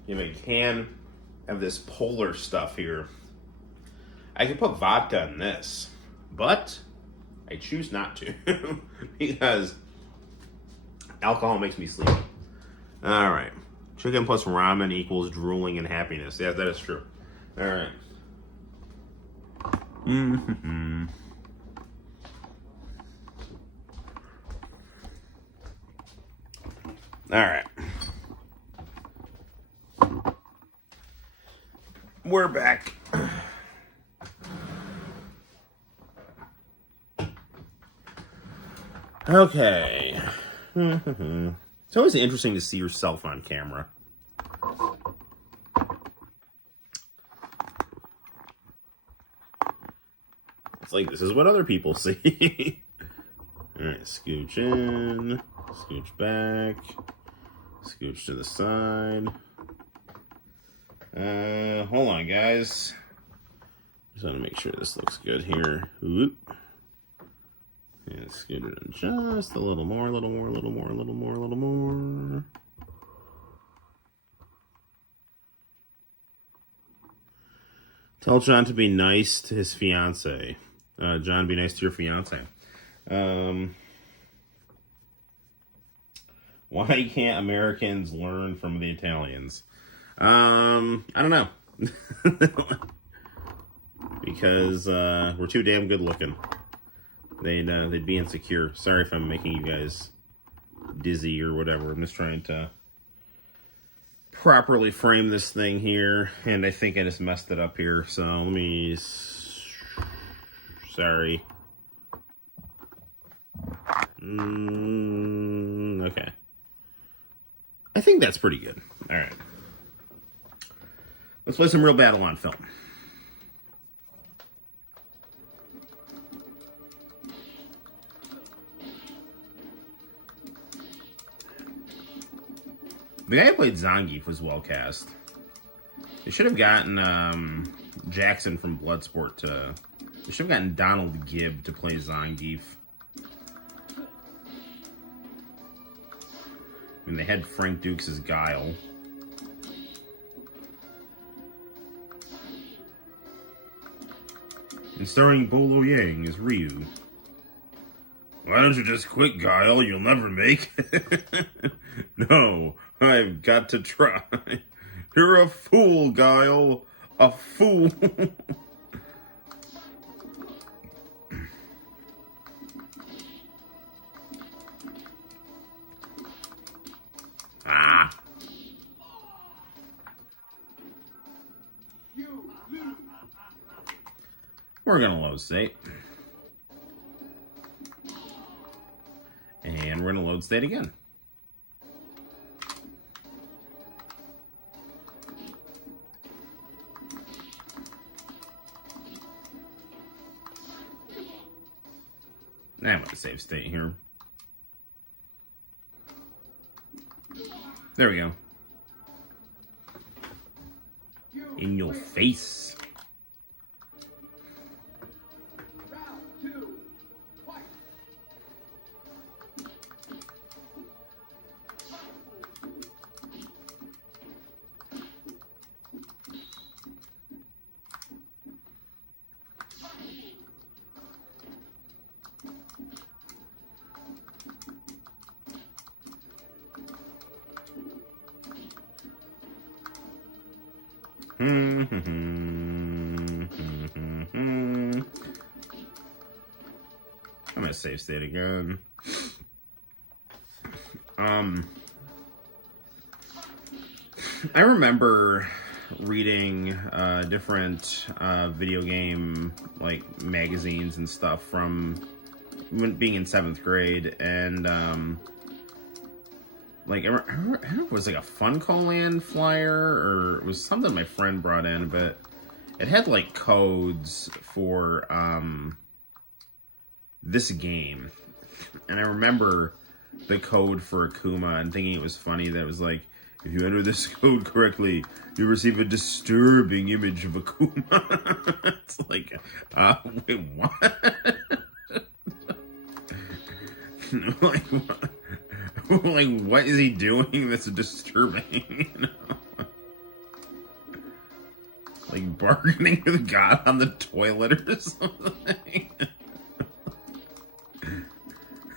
you have a can of this polar stuff here. I could put vodka in this, but I choose not to because alcohol makes me sleepy. All right. Chicken plus ramen equals drooling and happiness. Yeah, that is true. All right. Mm-hmm. All right. We're back. Okay. It's always interesting to see yourself on camera. It's like, this is what other people see. All right, scooch in, scooch back, scooch to the side. Hold on, guys. Just want to make sure this looks good here. Whoop. And scoot it in just a little more, little more, little more, little more, little more. Tell John to be nice to his fiance. John, be nice to your fiance. Why can't Americans learn from the Italians? I don't know. Because we're too damn good looking. They'd be insecure. Sorry if I'm making you guys dizzy or whatever. I'm just trying to properly frame this thing here, and I think I just messed it up here. So let me. Sorry. Okay. I think that's pretty good. All right. Let's play some real battle on film. The guy who played Zangief was well cast. They should have gotten Jackson from Bloodsport to... They should have gotten Donald Gibb to play Zangief. I mean, they had Frank Dukes as Guile. And starring Bolo Yang as Ryu. Why don't you just quit, Guile? You'll never make it. No, I've got to try. You're a fool, Guile. A fool. Ah. We're gonna load state. And we're gonna load state again. I'm going to save state here. There we go. In your face. Round 2, fight. I'm gonna save state again. I remember reading different video game like magazines and stuff from when being in 7th grade, and like I don't know if it was like a Funcoland flyer or it was something my friend brought in, but it had like codes for this game, and I remember the code for Akuma and thinking it was funny that it was like, if you enter this code correctly, you receive a disturbing image of Akuma. It's like, wait, what? Like, what? Like, what is he doing that's disturbing? You know? Like bargaining with God on the toilet or something.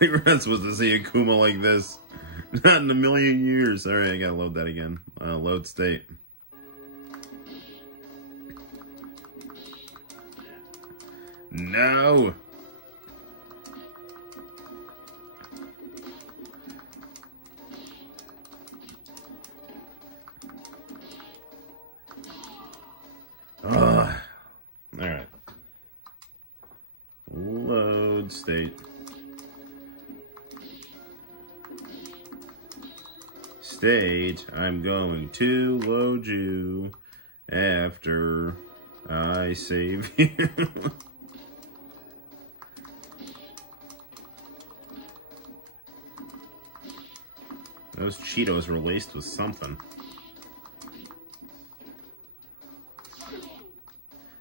We're not supposed to see Akuma like this. Not in a million years. Alright, I gotta load that again. Load state. No! Ugh. Alright. Load state. State, I'm going to load you after I save you. Those Cheetos were laced with something.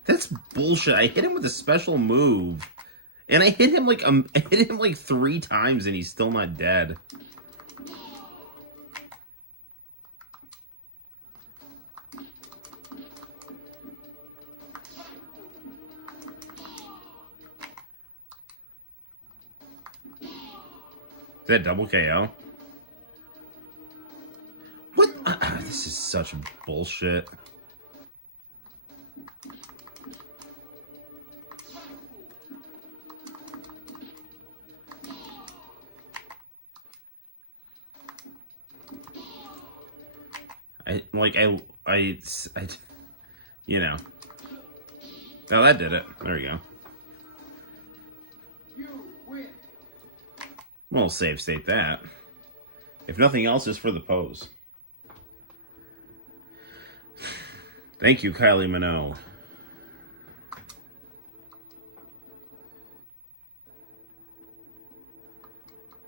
That's bullshit. I hit him with a special move, and I hit him like 3 times, and he's still not dead. Is that double KO? What? This is such bullshit. You know. Oh, that did it. There we go. You win. We'll save state that. If nothing else, is for the pose. Thank you, Kylie Minogue.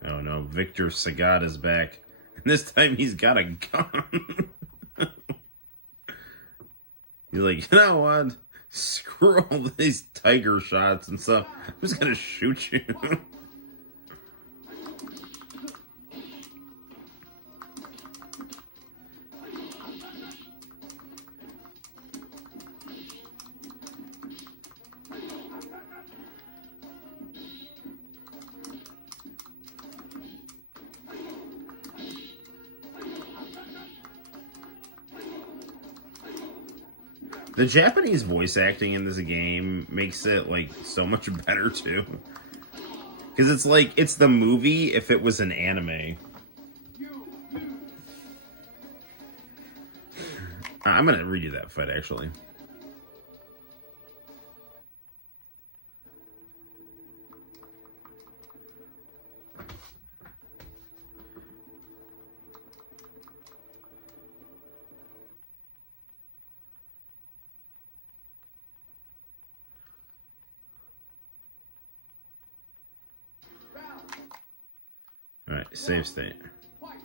Oh no, Victor Sagat is back. And this time he's got a gun. He's like, you know what? Screw all these tiger shots and stuff. I'm just gonna shoot you. The Japanese voice acting in this game makes it, like, so much better, too. Because it's like, it's the movie if it was an anime. I'm gonna redo that fight, actually. save state. Fight.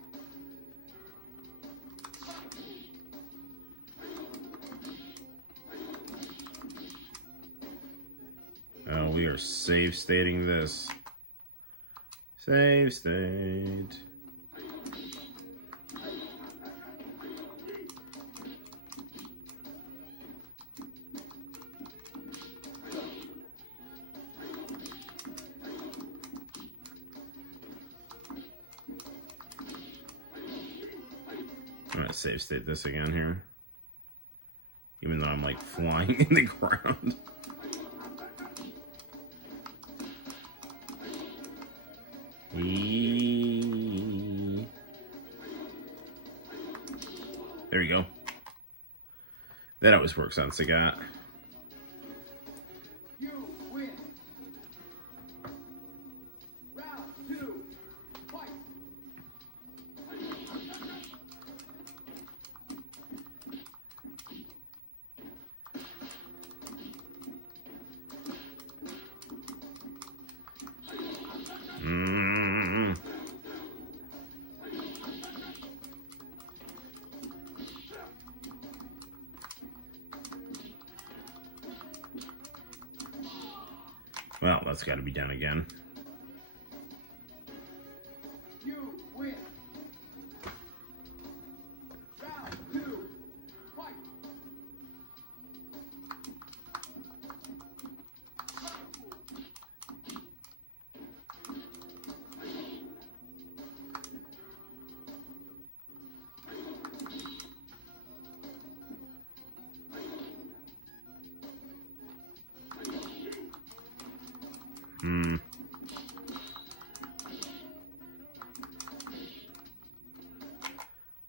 Oh, we are save stating this. Save state. I'm gonna save state this again here. Even though I'm like flying in the ground. There we go. That always works on Sagat. You win. Round 2. Fight. Well, that's got to be done again. You win. Round 2. Fight.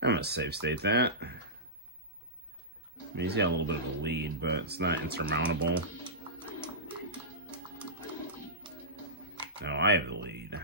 I'm gonna save state that. I mean, he's got a little bit of a lead, but it's not insurmountable. No, I have the lead.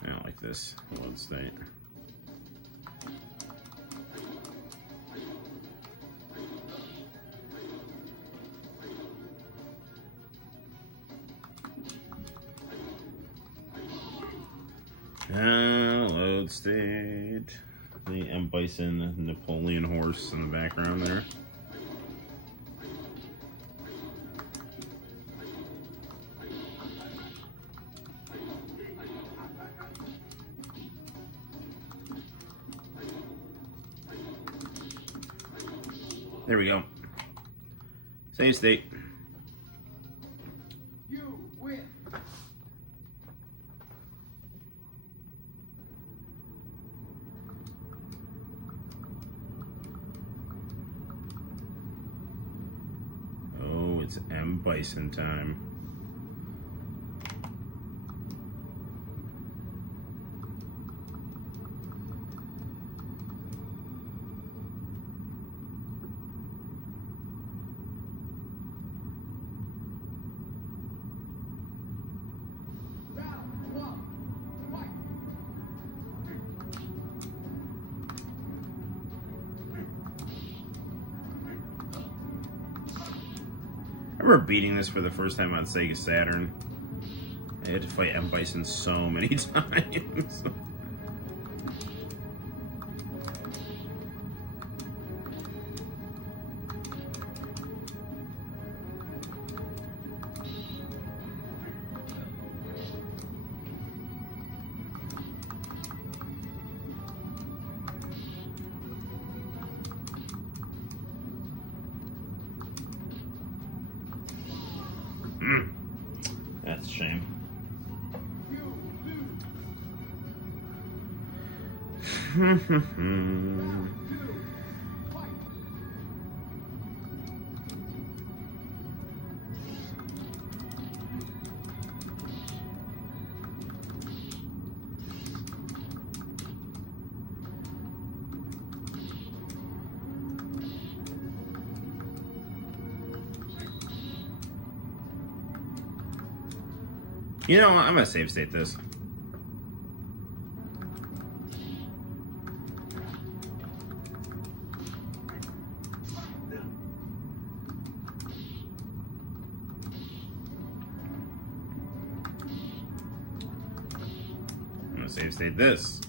I don't like this load state. Load state. The M. Bison Napoleon horse in the background there. There we go. Save state. You win. Oh, it's M. Bison time. Round 1. Fight. I remember beating this for the first time on Sega Saturn. I had to fight M. Bison so many times. That's a shame. You lose. Round 2. Fight. You know what? I'm gonna save state this. I'm gonna save state this.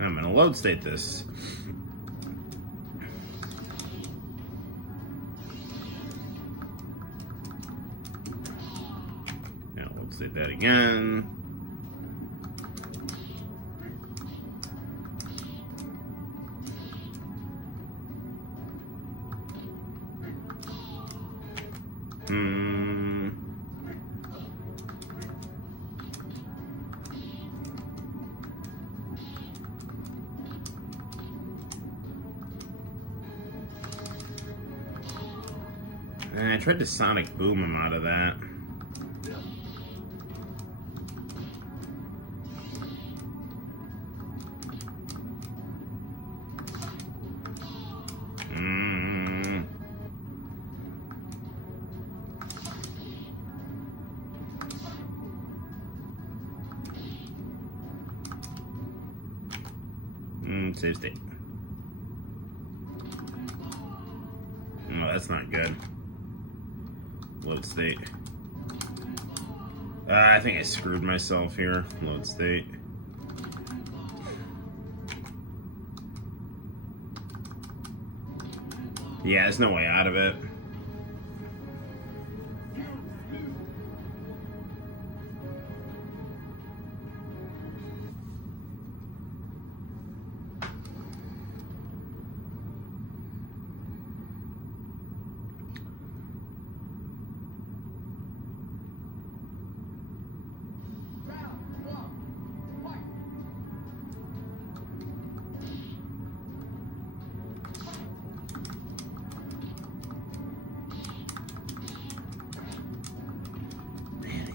I'm gonna load state this. Now load state that again. And I tried to sonic boom him out of that. Save state. Oh, that's not good. Load state. I think I screwed myself here. Load state. Yeah, there's no way out of it.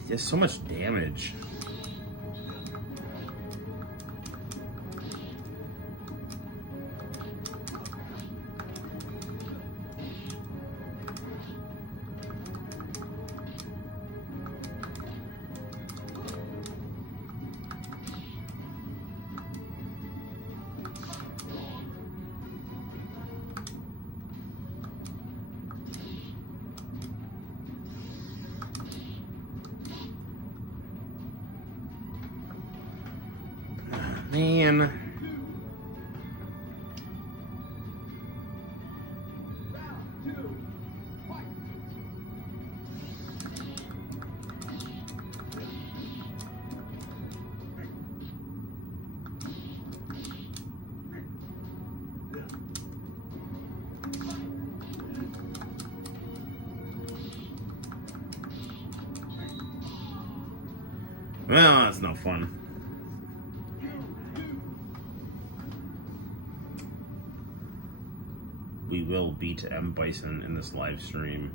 There's so much damage. Man. Well, that's no fun. We will beat M. Bison in this live stream.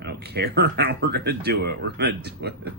I don't care how we're gonna do it. We're gonna do it.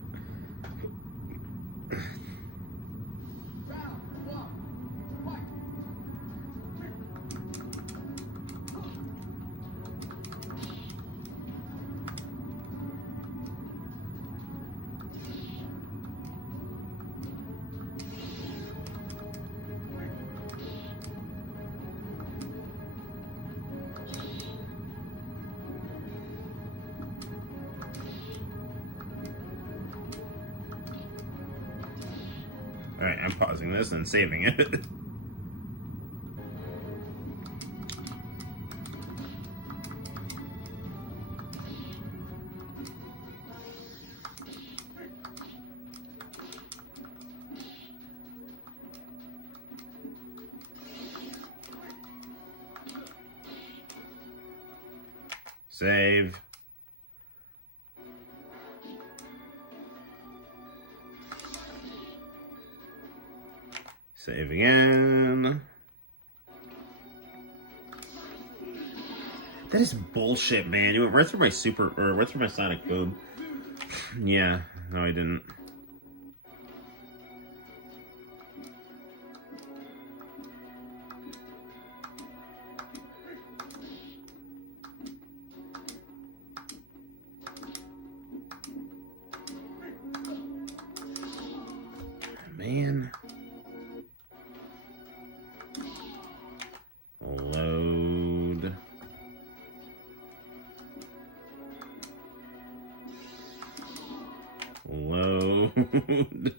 Alright, I'm pausing this and saving it. Save. Save again. That is bullshit, man. You went right through my super, or right through my sonic boom. Yeah, No, I didn't. Man. Load. Load.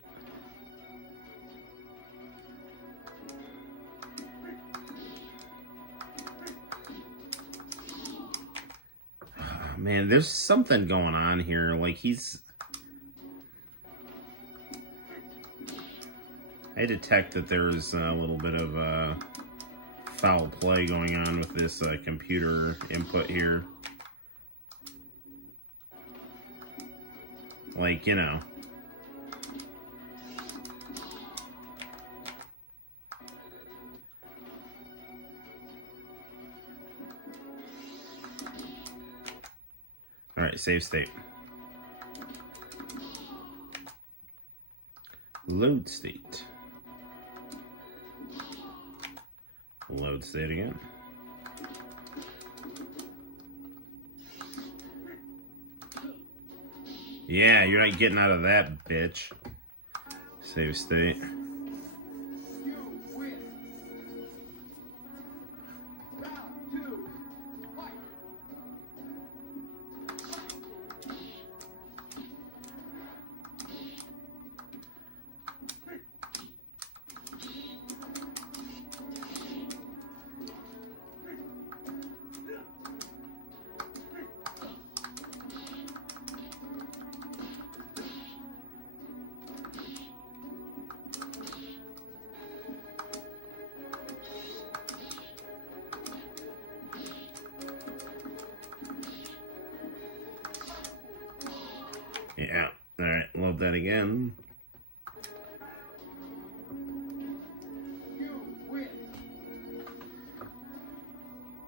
Man, there's something going on here. Like, I detect that there's a little bit of foul play going on with this computer input here. Like, you know. All right, save state. Load state. Load state again. Yeah, you're not getting out of that, bitch. Save state. You win. Round 2. Fight. Yeah. All right, load that again. You win.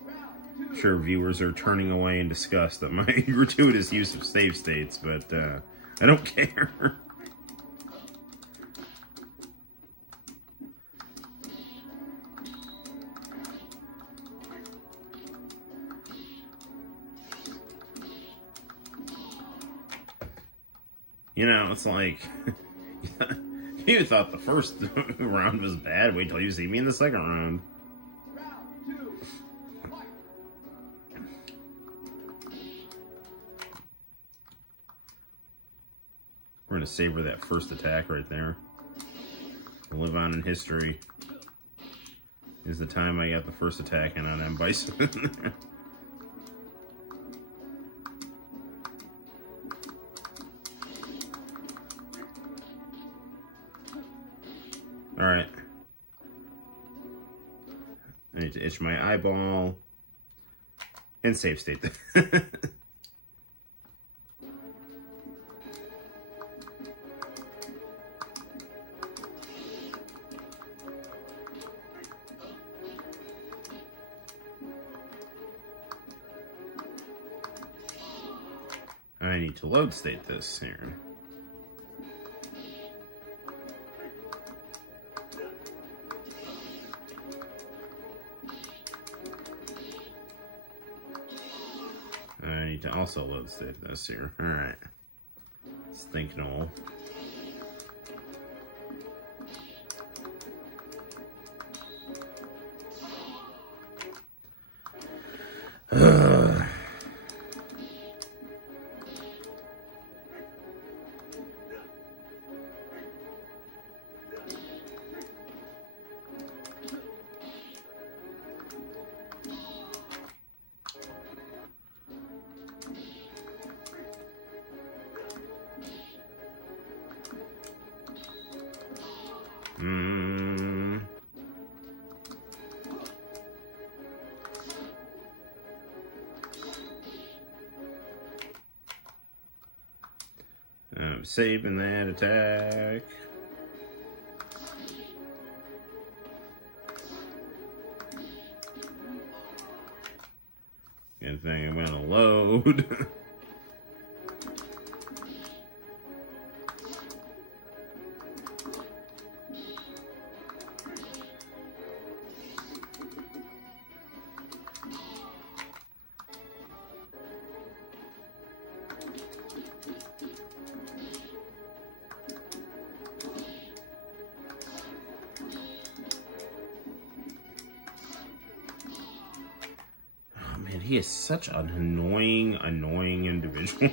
Round 2. Sure, viewers are turning away in disgust at my gratuitous use of save states, but I don't care. You know, it's like, you thought the first round was bad. Wait till you see me in the second round. Round 2. Fight. We're going to savor that first attack right there. Live on in history. Is the time I got the first attack in on M. Bison. Alright. I need to itch my eyeball. And save state. I need to load state this here. I need to also load state this here. Alright. Let's think, Noel. I'm saving that attack. Good thing I'm gonna load. he is such an annoying individual.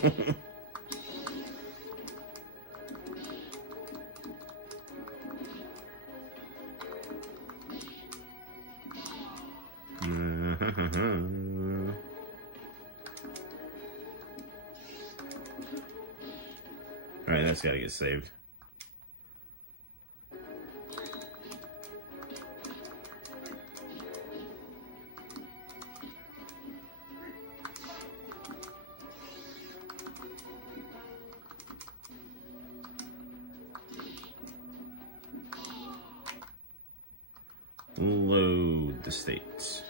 Alright, that's gotta get saved. Load the state.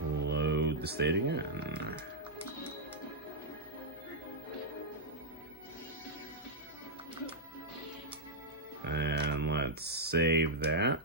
Load the state again. And let's save that.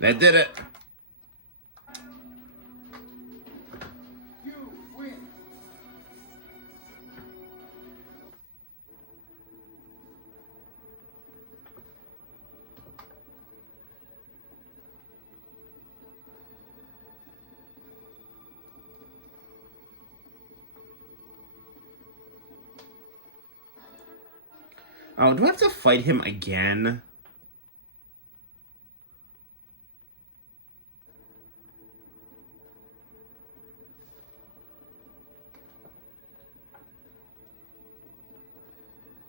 That did it. You win. Oh, do I have to fight him again?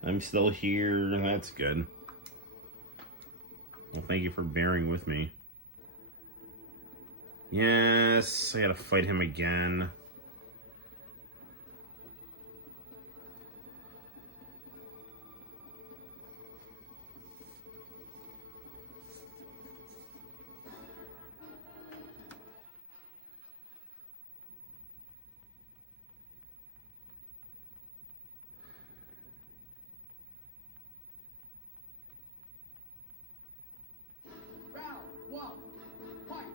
I'm still here. That's good. Well, thank you for bearing with me. Yes, I gotta fight him again. Round one. Fight.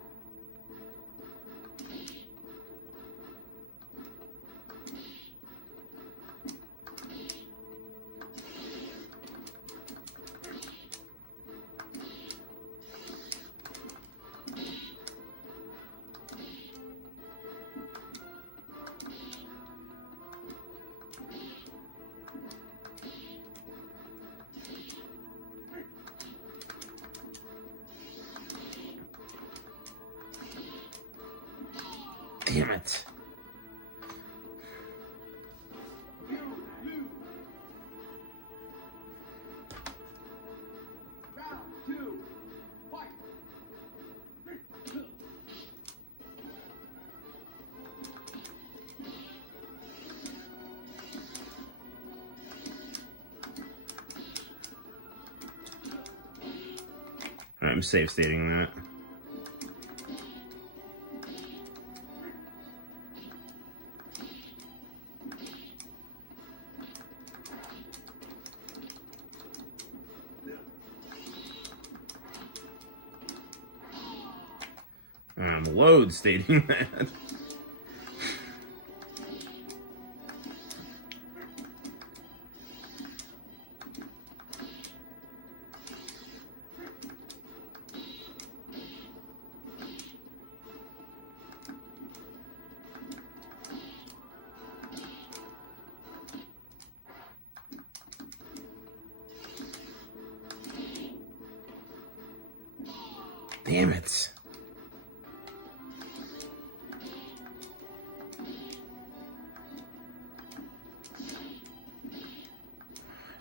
Damn it. You lose. Round two. Fight. I'm safe stating that. I'm load stating that. Damn it.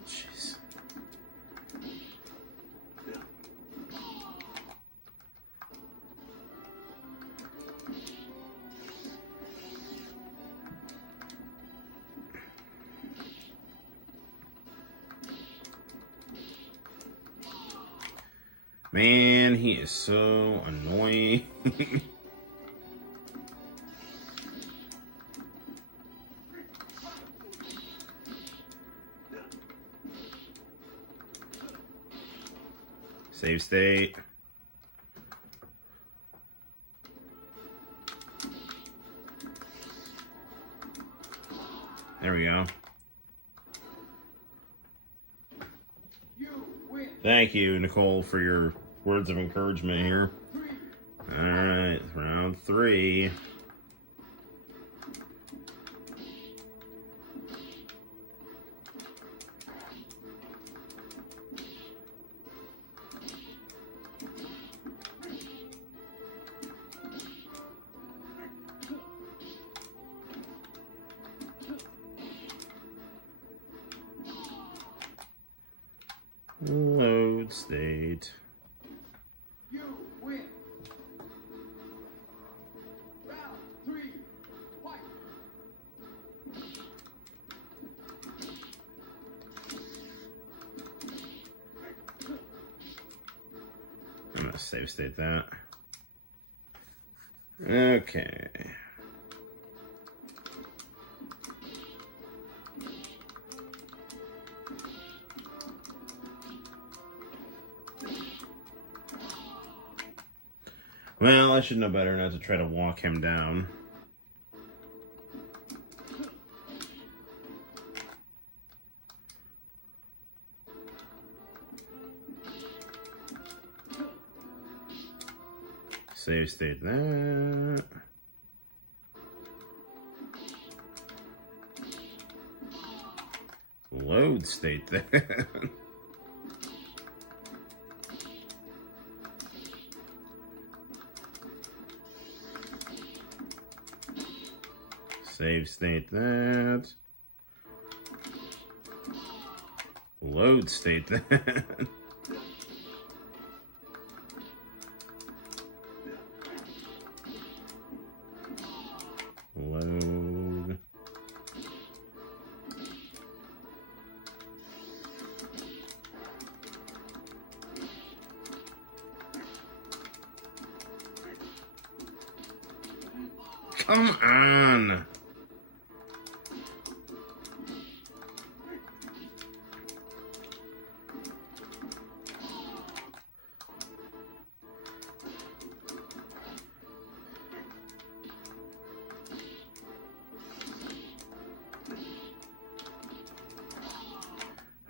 Jeez. Man, he is so annoying. Save state. There we go. You win. Thank you, Nicole, for your words of encouragement here. 3. All right, round 3. Load state. You win. Round 3. Fight. I'm gonna save state that. Okay. Well, I should know better not to try to walk him down. Save state that. Load state that. Save state that. Load state that. Load. Come on.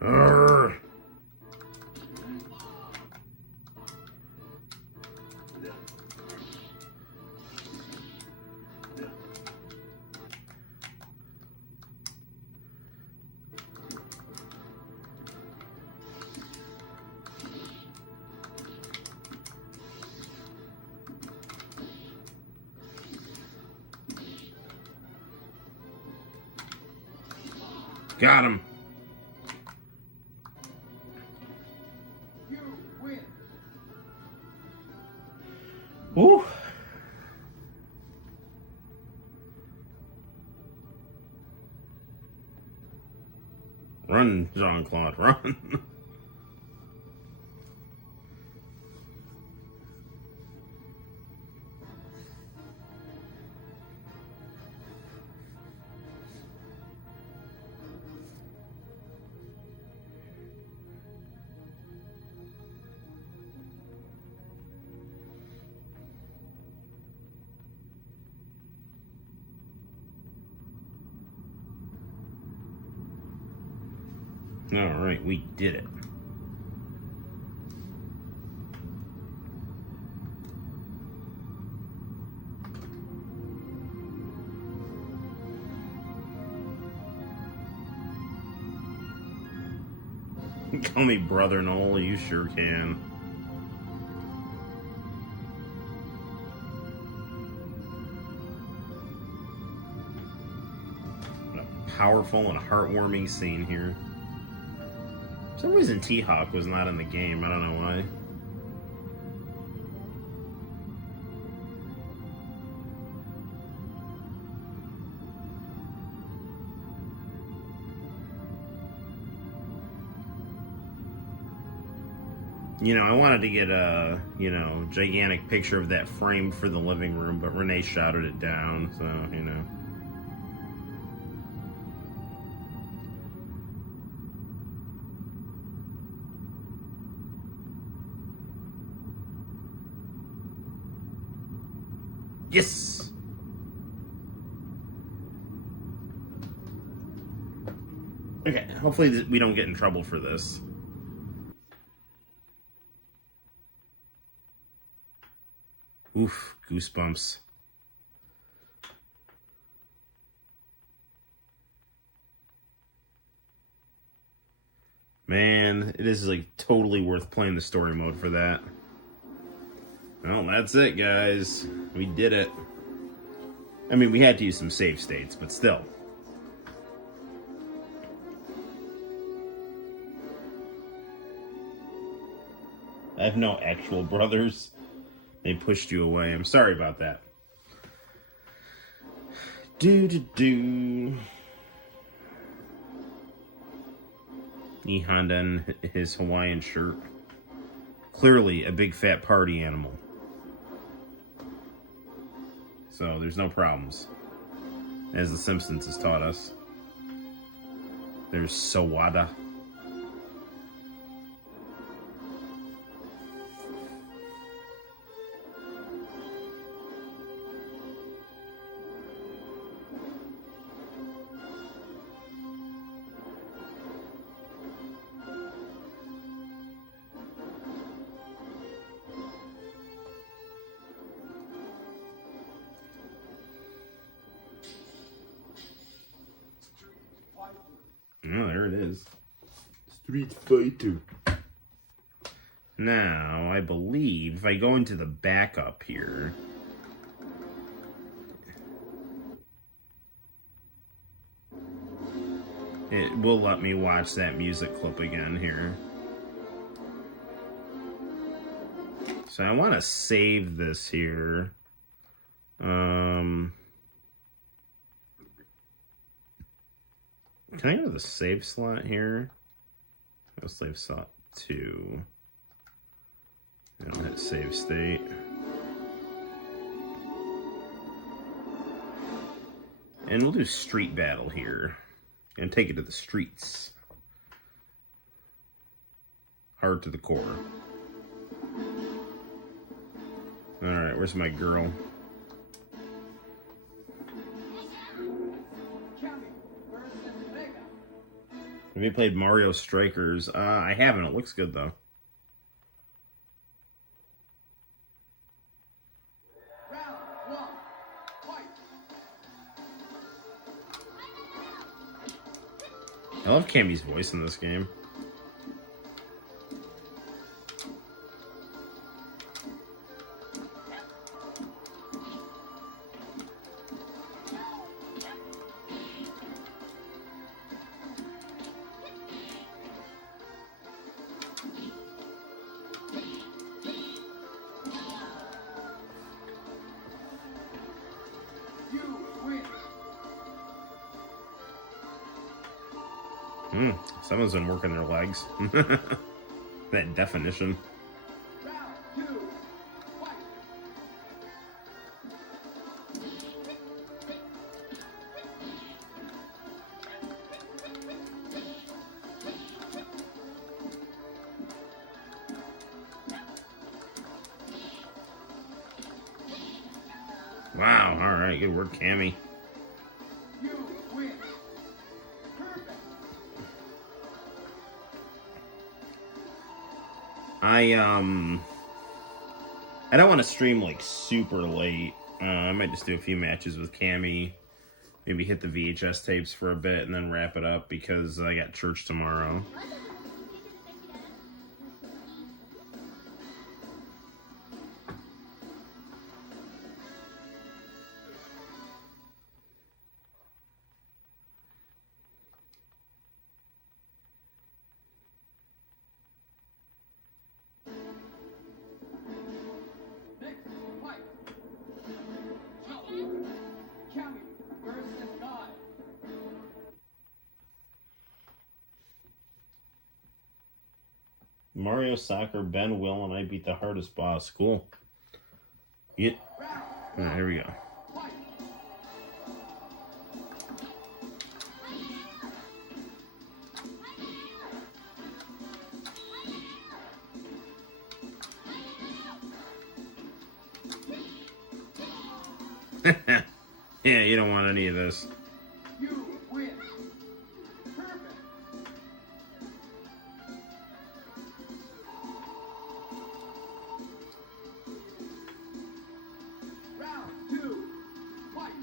Urgh. Got him. You win. Woo. Run, Jean-Claude, run. All right, we did it. Call me Brother Noel, you sure can. powerful and heartwarming scene here. For some reason, T-Hawk was not in the game. I don't know why. You know, I wanted to get a, you know, gigantic picture of that framed for the living room, but Renee shouted it down, so, you know. Yes! Okay, hopefully we don't get in trouble for this. Oof, goosebumps. Man, it is like totally worth playing the story mode for that. Well, that's it, guys. We did it. I mean, we had to use some save states, but still. I have no actual brothers. They pushed you away. I'm sorry about that. Do. E Honda in his Hawaiian shirt. Clearly a big fat party animal. So there's no problems. As The Simpsons has taught us. There's Sawada. Oh, there it is. Street Fighter. Now, I believe if I go into the backup here, it will let me watch that music clip again here. So I want to save this here. Can I go to the save slot here? I'll save slot 2. And I'll hit save state. And we'll do street battle here. And take it to the streets. Hard to the core. Alright, where's my girl? Have you played Mario Strikers? I haven't. It looks good, though. Round 1, fight. I love Cammy's voice in this game. Someone's been working their legs. That definition. Round 2, fight. Wow, alright, good work, Cammy. You win. Perfect. I don't want to stream like super late. I might just do a few matches with Cammy. Maybe hit the VHS tapes for a bit and then wrap it up because I got church tomorrow. Mario Soccer, Ben, Will, and I beat the hardest boss. Cool. Yeah. Alright, here we go. Yeah, you don't want any of this. You win. Perfect. Round 2. Fight.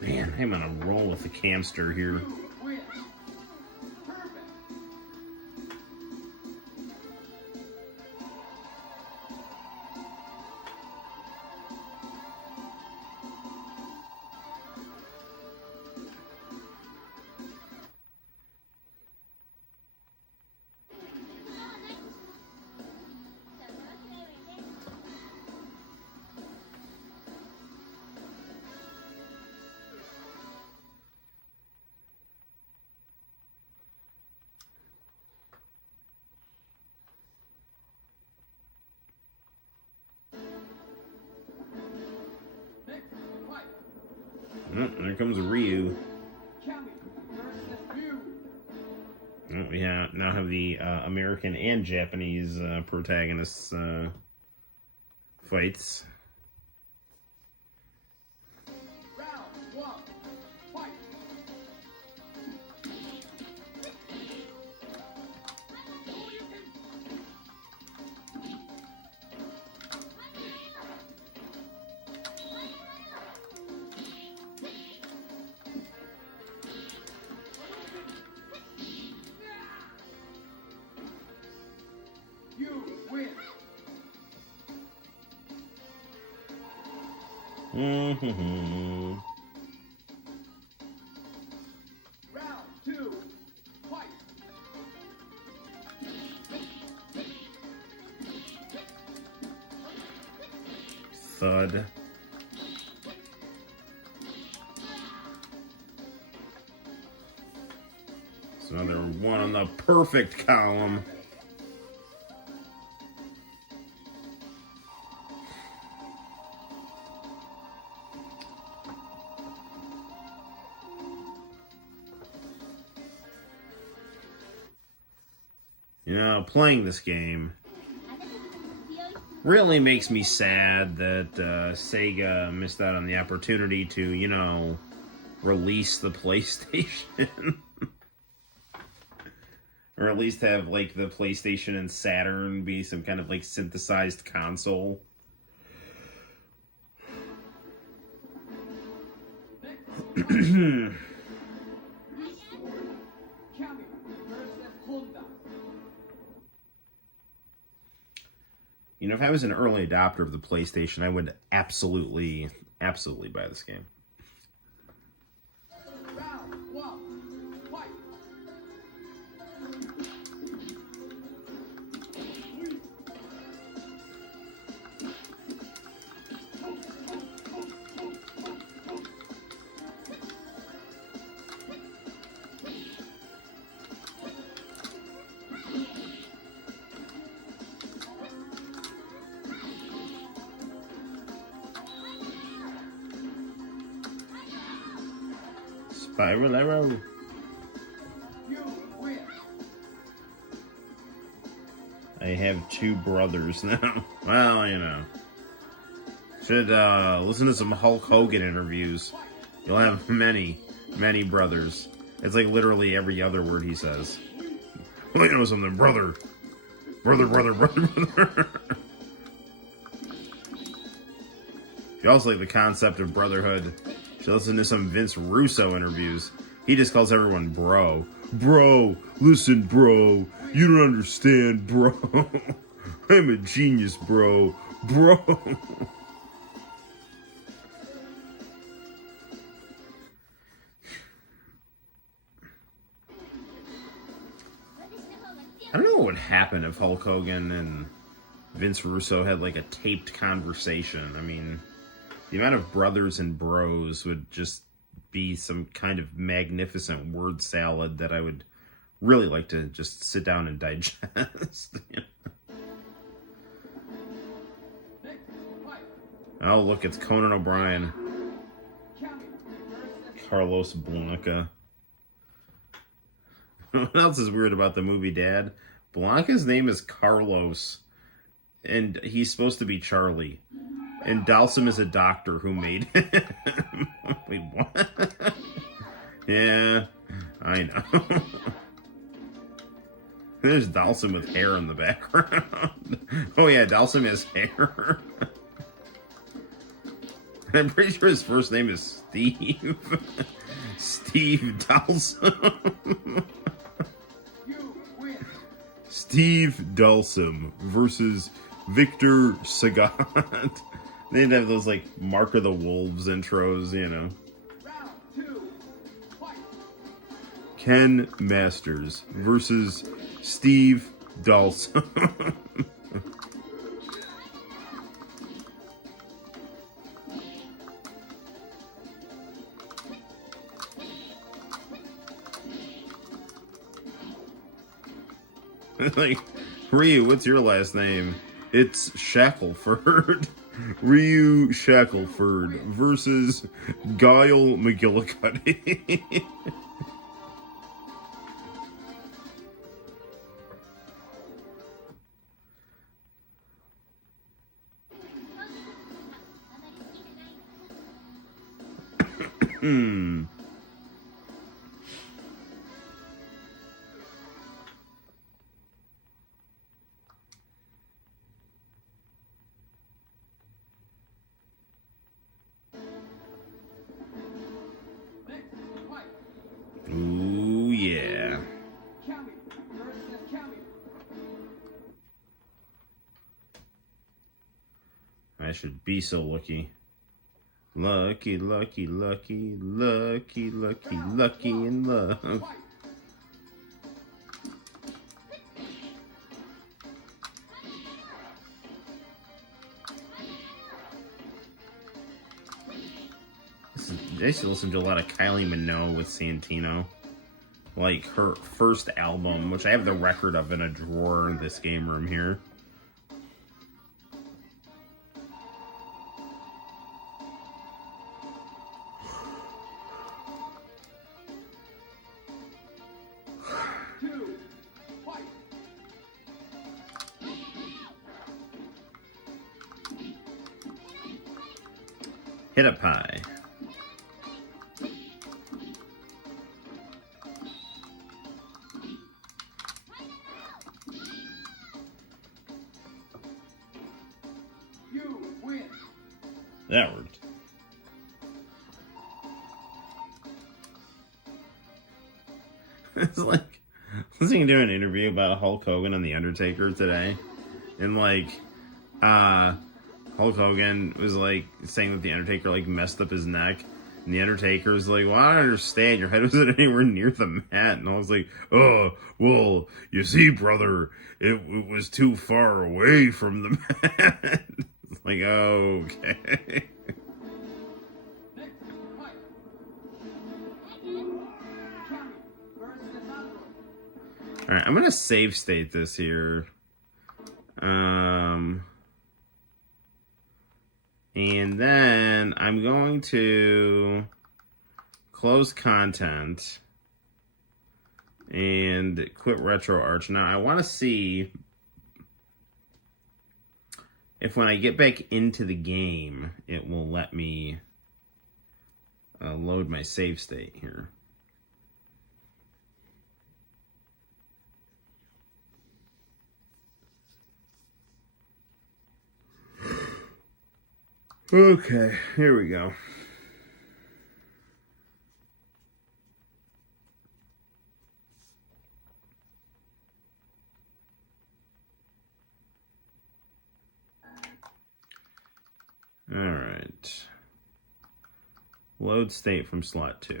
Man, I'm on a roll with the camster here. You win. Perfect. Next fight. Oh, there comes Ryu. Kami versus you. Oh, we now have the American and Japanese protagonists fights. Round 1. Fight. You win. Mm-hmm. Round 2. Fight. Thud. It's another one on the perfect column. You know, playing this game really makes me sad that Sega missed out on the opportunity to, you know, release the PlayStation. Or at least have, like, the PlayStation and Saturn be some kind of, like, synthesized console. Kami versus Honda. You know, if I was an early adopter of the PlayStation, I would absolutely buy this game. Round 1. Fight. Spiral arrow. You win. I have 2 brothers now. Well, you know. Should listen to some Hulk Hogan interviews. You'll have many brothers. It's like literally every other word he says. Well, you know something, brother. Brother. You also like the concept of brotherhood. You listen to some Vince Russo interviews. He just calls everyone bro. Bro, listen, bro. You don't understand, bro. I'm a genius, bro. Bro. I don't know what would happen if Hulk Hogan and Vince Russo had like a taped conversation. I mean, the amount of brothers and bros would just be some kind of magnificent word salad that I would really like to just sit down and digest. Next, fight. Oh, look, it's Conan O'Brien. Cammy versus Carlos Blanca. What else is weird about the movie, Dad? Blanca's name is Carlos, and he's supposed to be Charlie. And Dalsum is a doctor who made him. Wait, what? Yeah, I know. There's Dalsum with hair in the background. Oh yeah, Dalsum has hair. I'm pretty sure his first name is Steve. Steve Dalsum. you win. Steve Dalsum versus Victor Sagat. They'd have those like Mark of the Wolves intros, you know. Round 2. Fight. Ken Masters versus Steve Dalsum. Like, Ryu, what's your last name? It's Shackelford. Ryu Shackelford versus Guile McGillicuddy. Next, fight. Ooh, yeah. Cammy versus Cammy. I should be so lucky. Lucky, lucky, lucky, lucky, lucky, lucky in love. Fight. I used to listen to a lot of Kylie Minogue with Santino. Like her first album, which I have the record of in a drawer in this game room here. Two. Fight. Hit a pie. You win. That worked. It's like listening to an interview about Hulk Hogan and The Undertaker today. And like Hulk Hogan was like saying that The Undertaker like messed up his neck. And The Undertaker's like, well, I don't understand. Your head wasn't anywhere near the mat. And I was like, oh, well, you see, brother, it was too far away from the mat. It's like, oh, okay. Next, fight. Cammy versus Sandro. Alright, I'm gonna save state this here. And then I'm going to close content and quit RetroArch. Now I want to see if when I get back into the game, it will let me load my save state here. Okay, here we go. All right. Load state from slot 2.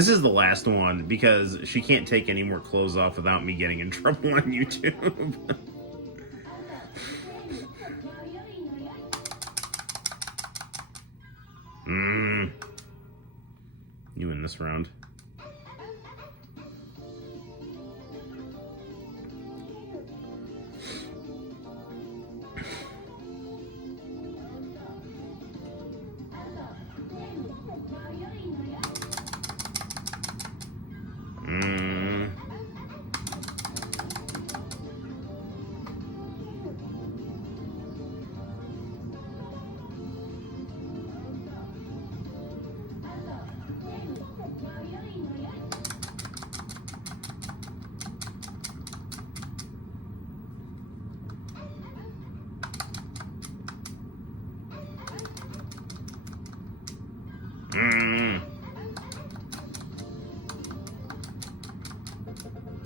This is the last one because she can't take any more clothes off without me getting in trouble on YouTube. You win this round.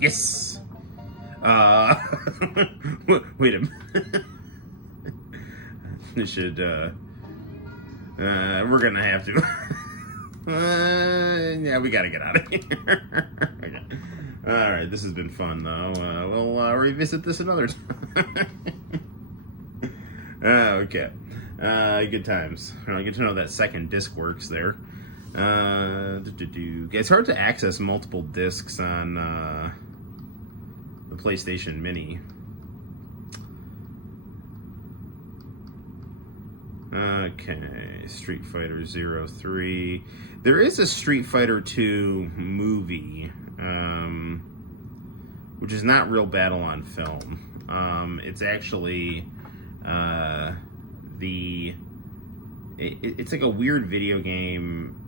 Yes. Wait a minute. This should. We're gonna have to. Yeah, we gotta get out of here. Okay. All right, this has been fun though. We'll revisit this another time. Okay. Good times. I get to know that second disc works there. It's hard to access multiple discs on the PlayStation Mini. Okay, Street Fighter 03. There is a Street Fighter 2 movie, which is not Real Battle on Film. It's actually it's like a weird video game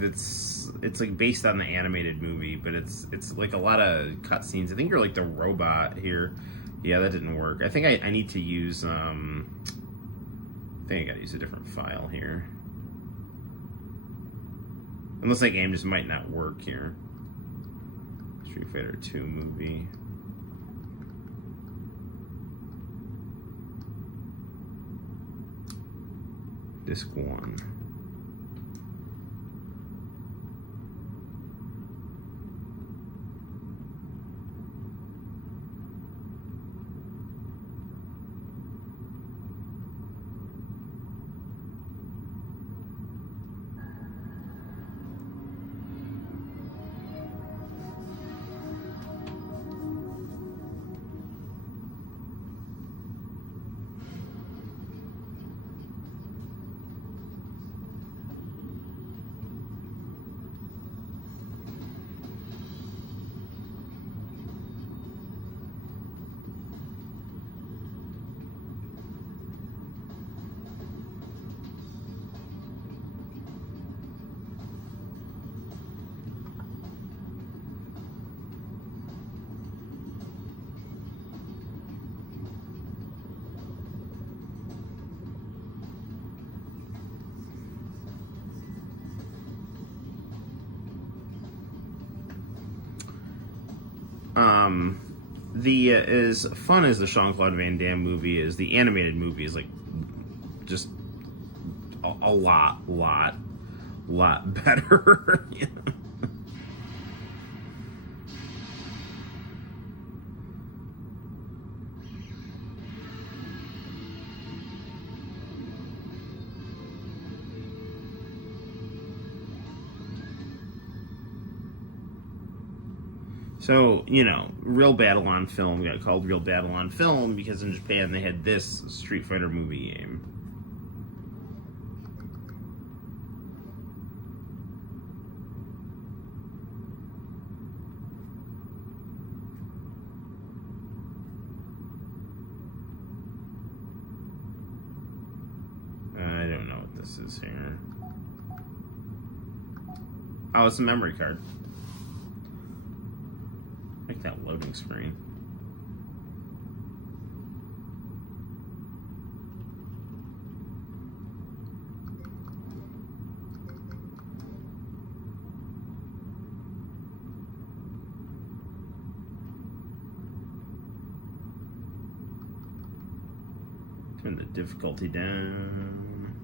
it's like based on the animated movie, but it's like a lot of cutscenes. I think you're like the robot here. Yeah, that didn't work. I think I need to use I think I gotta use a different file here. Unless that game just might not work here. Street Fighter 2 movie. Disc 1. As fun as the Jean-Claude Van Damme movie is, the animated movie is like just a lot better. Yeah. So, you know, Real Battle on Film got called Real Battle on Film because in Japan they had this Street Fighter movie game. I don't know what this is here. Oh, it's a memory card. Like that loading screen. Turn the difficulty down.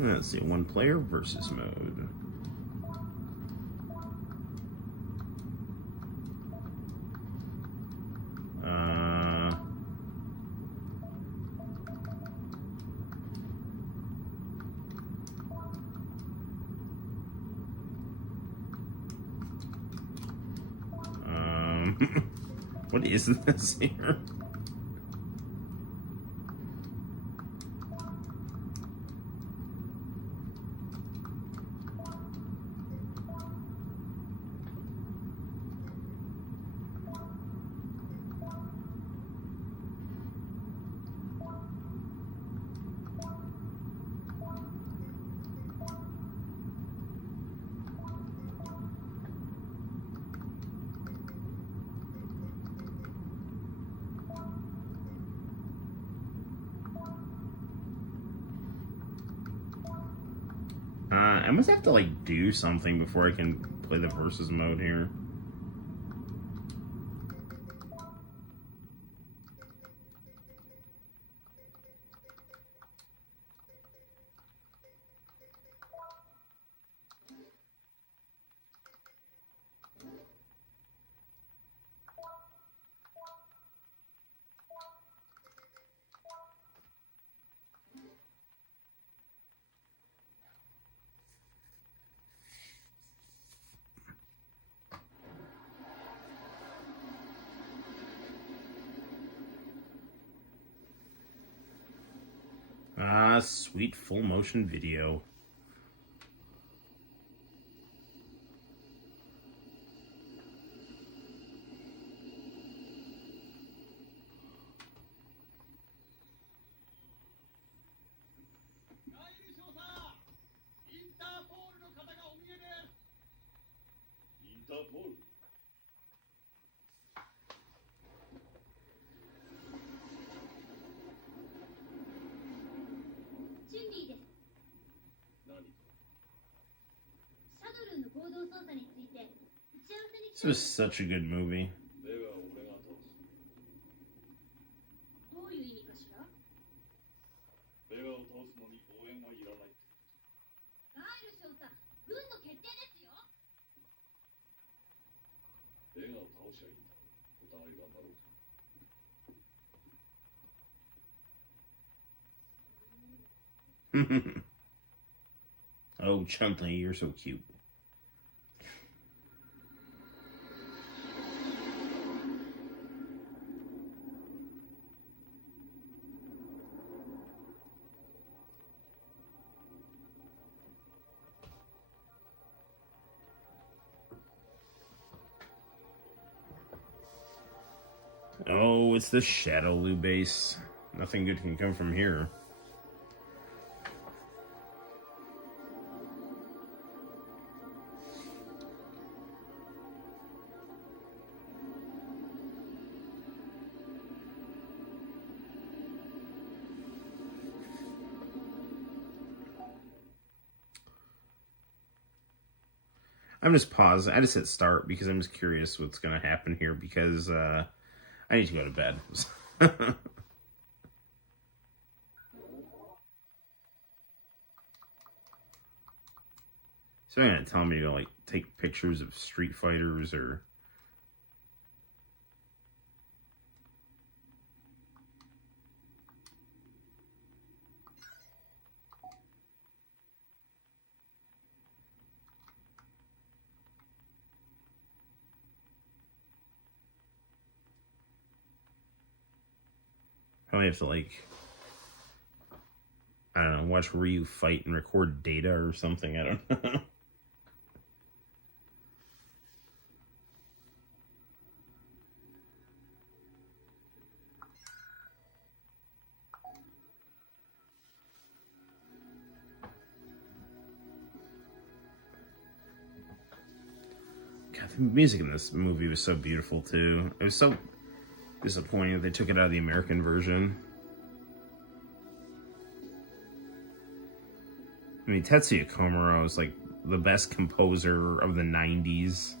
Let's see, one player versus mode. What is this here? I must have to like do something before I can play the versus mode here. Sweet full motion video. This was such a good movie. Oh, Chun-Li, you're so cute. Oh, it's the Shadowloo base. Nothing good can come from here. I'm just pausing. I just hit start because I'm just curious what's going to happen here because I need to go to bed. So you're going to tell me to like take pictures of Street Fighters or... Probably have to like, I don't know, watch Ryu fight and record data or something. I don't know. God, the music in this movie was so beautiful too. It was so disappointing that they took it out of the American version. I mean, Tetsuya Komuro is like the best composer of the 90s.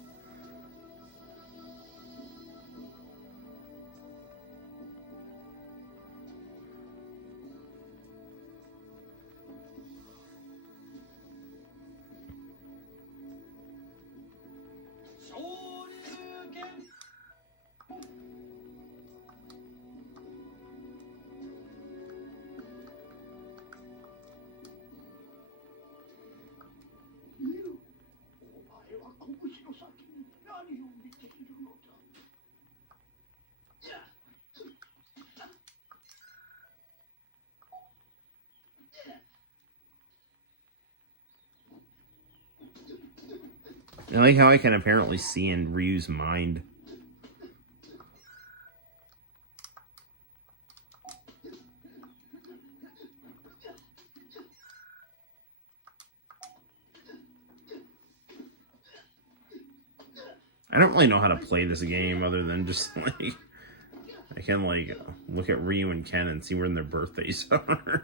I like how I can apparently see in Ryu's mind. I don't really know how to play this game other than just like I can like look at Ryu and Ken and see when their birthdays are.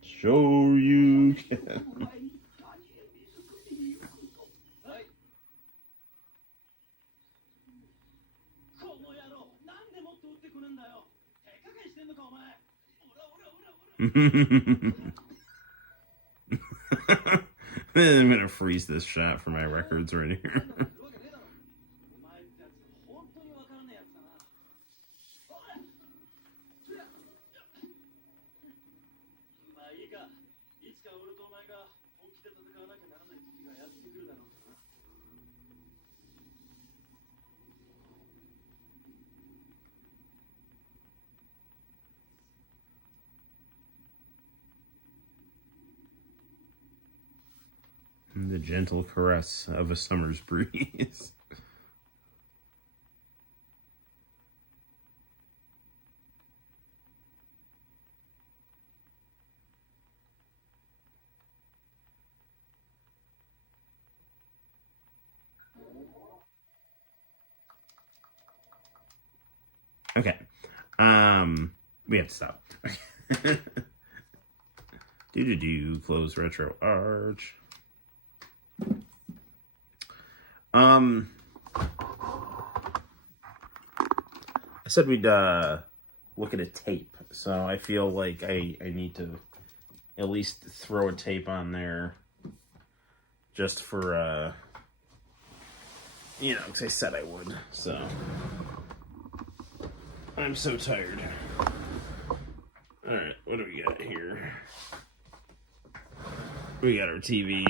Show you Ken. この野郎、なんでもっと打ってくるんだよ。手加減してんのかお前。I'm gonna freeze this shot for my records right here. お前ってやつ、本当にわからねえやつだな。ほら。まあいいか。いつか俺とお前が本気で戦わなきゃならない時がやってくるだろうな。The gentle caress of a summer's breeze. Okay. We have to stop. Close retro arch. I said we'd look at a tape, so I feel like I need to at least throw a tape on there just for you know, because I said I would. So I'm so tired. All right, what do we got here? We got our TV.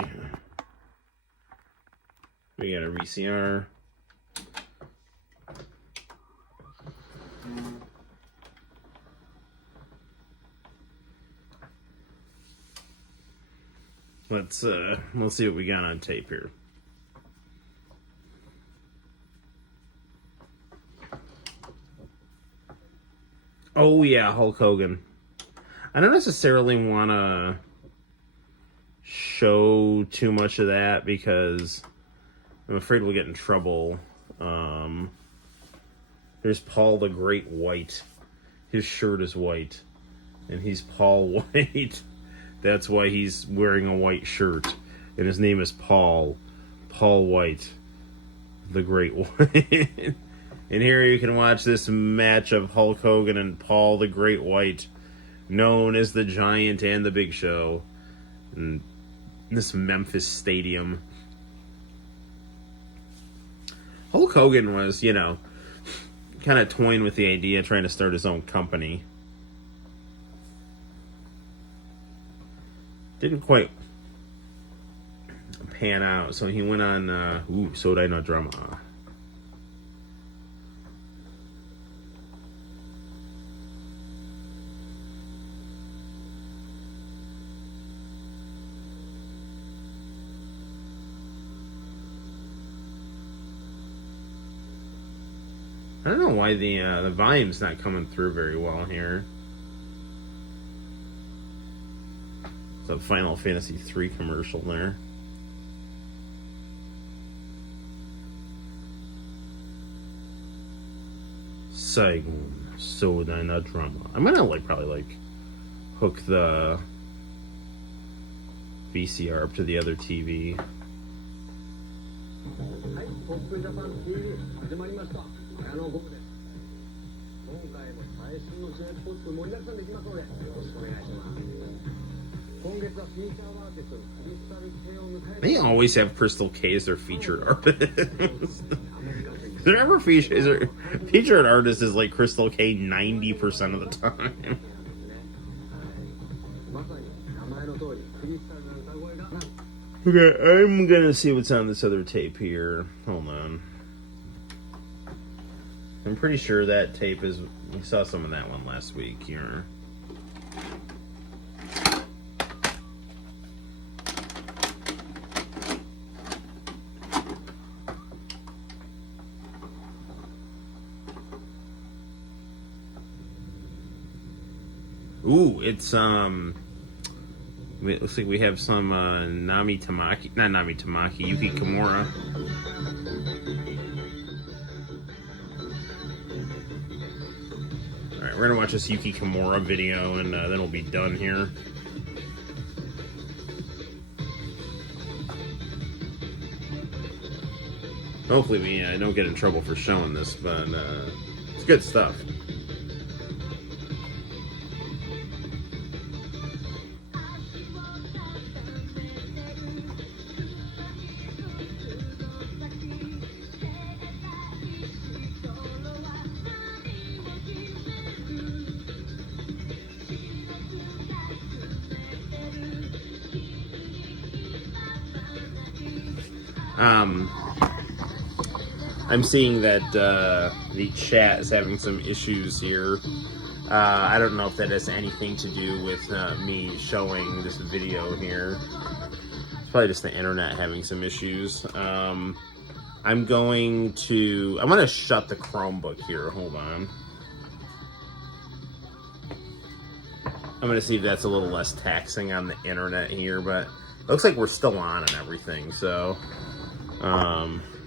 We got a VCR. Let's see what we got on tape here. Oh yeah, Hulk Hogan. I don't necessarily want to show too much of that because I'm afraid we'll get in trouble. There's Paul the Great White. His shirt is white. And he's Paul White. That's why he's wearing a white shirt. And his name is Paul. Paul White. The Great White. And here you can watch this match of Hulk Hogan and Paul the Great White, known as the Giant and the Big Show. And this Memphis stadium. Hulk Hogan was, you know, kind of toying with the idea of trying to start his own company. Didn't quite pan out, so he went on, Sodai no Drama. I don't know why the volume's not coming through very well here. It's a Final Fantasy III commercial there. Saigon Sodai no Drama. I'm gonna probably hook the VCR up to the other TV. はい、ポップジャパン TV 始まりました。綾野剛です。今回も最新の試合スポット盛りだくさんできますので、よろしくお願いします。今月はフィーチャーアーティストのクリスタル K を迎えて They always have Crystal K as their featured artist. Their ever featured artist is like Crystal K 90% of the time. まさに名前の通りクリスタルな歌声が Okay, I'm gonna see what's on this other tape here. Hold on. I'm pretty sure that tape is... We saw some of that one last week here. Ooh, it's it looks like we have some Nami Tamaki, not Nami Tamaki, Yuki Kimura. All right, we're gonna watch this Yuki Kimura video, and then we'll be done here. Hopefully, we don't get in trouble for showing this, but it's good stuff. I'm seeing that the chat is having some issues here. I don't know if that has anything to do with me showing this video here. It's probably just the internet having some issues. I'm going to shut the Chromebook here. Hold on. I'm going to see if that's a little less taxing on the internet here, but it looks like we're still on and everything, so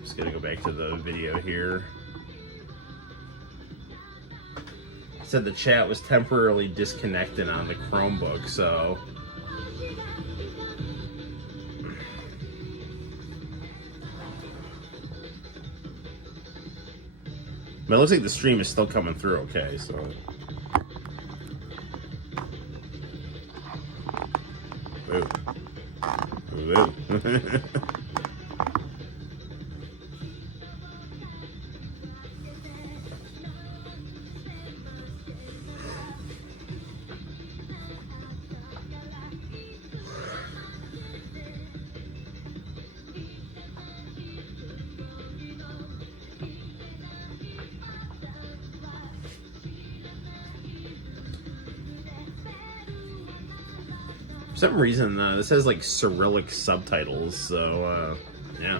just gonna go back to the video here. It said the chat was temporarily disconnected on the Chromebook, so but it looks like the stream is still coming through okay, so ooh. Ooh. For some reason, this has like Cyrillic subtitles, so yeah.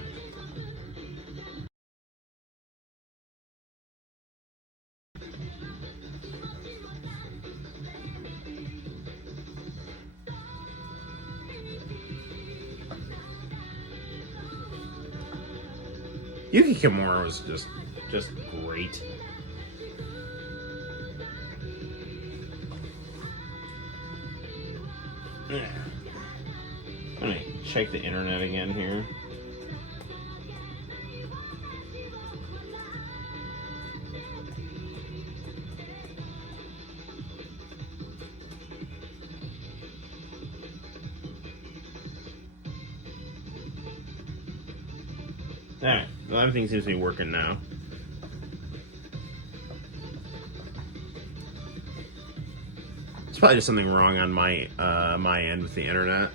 Yuki Kimura was just great. Let me check the internet again here. Alright, well, everything seems to be working now. It's probably just something wrong on my my end with the internet.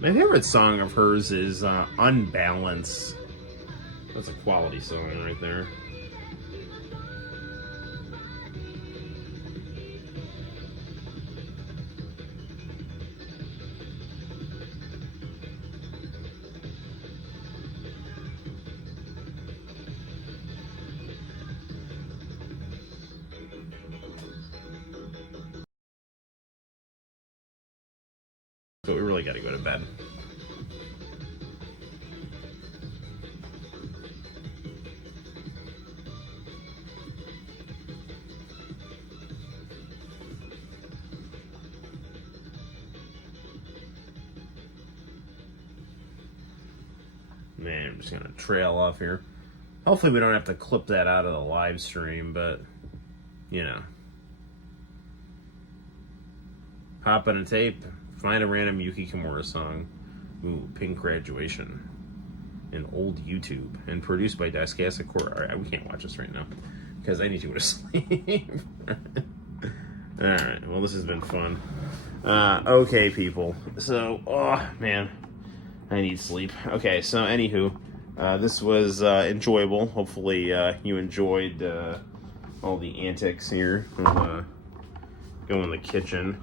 My favorite song of hers is Unbalance. That's a quality song right there. So we really got to go to bed. Man, I'm just gonna trail off here. Hopefully we don't have to clip that out of the live stream, but, you know. Pop on a tape, find a random Yuki Kimura song. Ooh, Pink Graduation. And old YouTube. And produced by Daisuke Core. Alright, we can't watch this right now. Because I need to go to sleep. Alright, well this has been fun. Okay, people. So, oh, man. I need sleep. Okay, so anywho, this was enjoyable. Hopefully you enjoyed all the antics here. We'll go in the kitchen.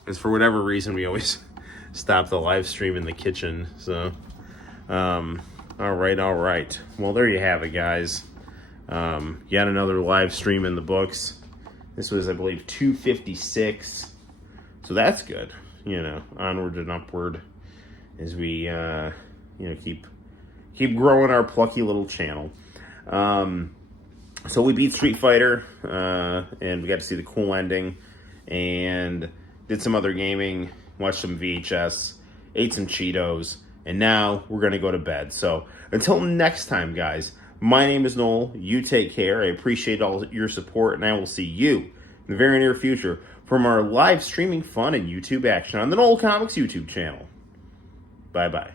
Because for whatever reason, we always stop the live stream in the kitchen. So, all right. Well, there you have it, guys. Yet another live stream in the books. This was, I believe, 256. So that's good. You know, onward and upward as we, you know, keep growing our plucky little channel. So we beat Street Fighter, and we got to see the cool ending, and did some other gaming, watched some VHS, ate some Cheetos, and now we're going to go to bed. So until next time, guys, my name is Noel. You take care. I appreciate all your support, and I will see you in the very near future from our live streaming fun and YouTube action on the Noel ComiX YouTube channel. Bye-bye.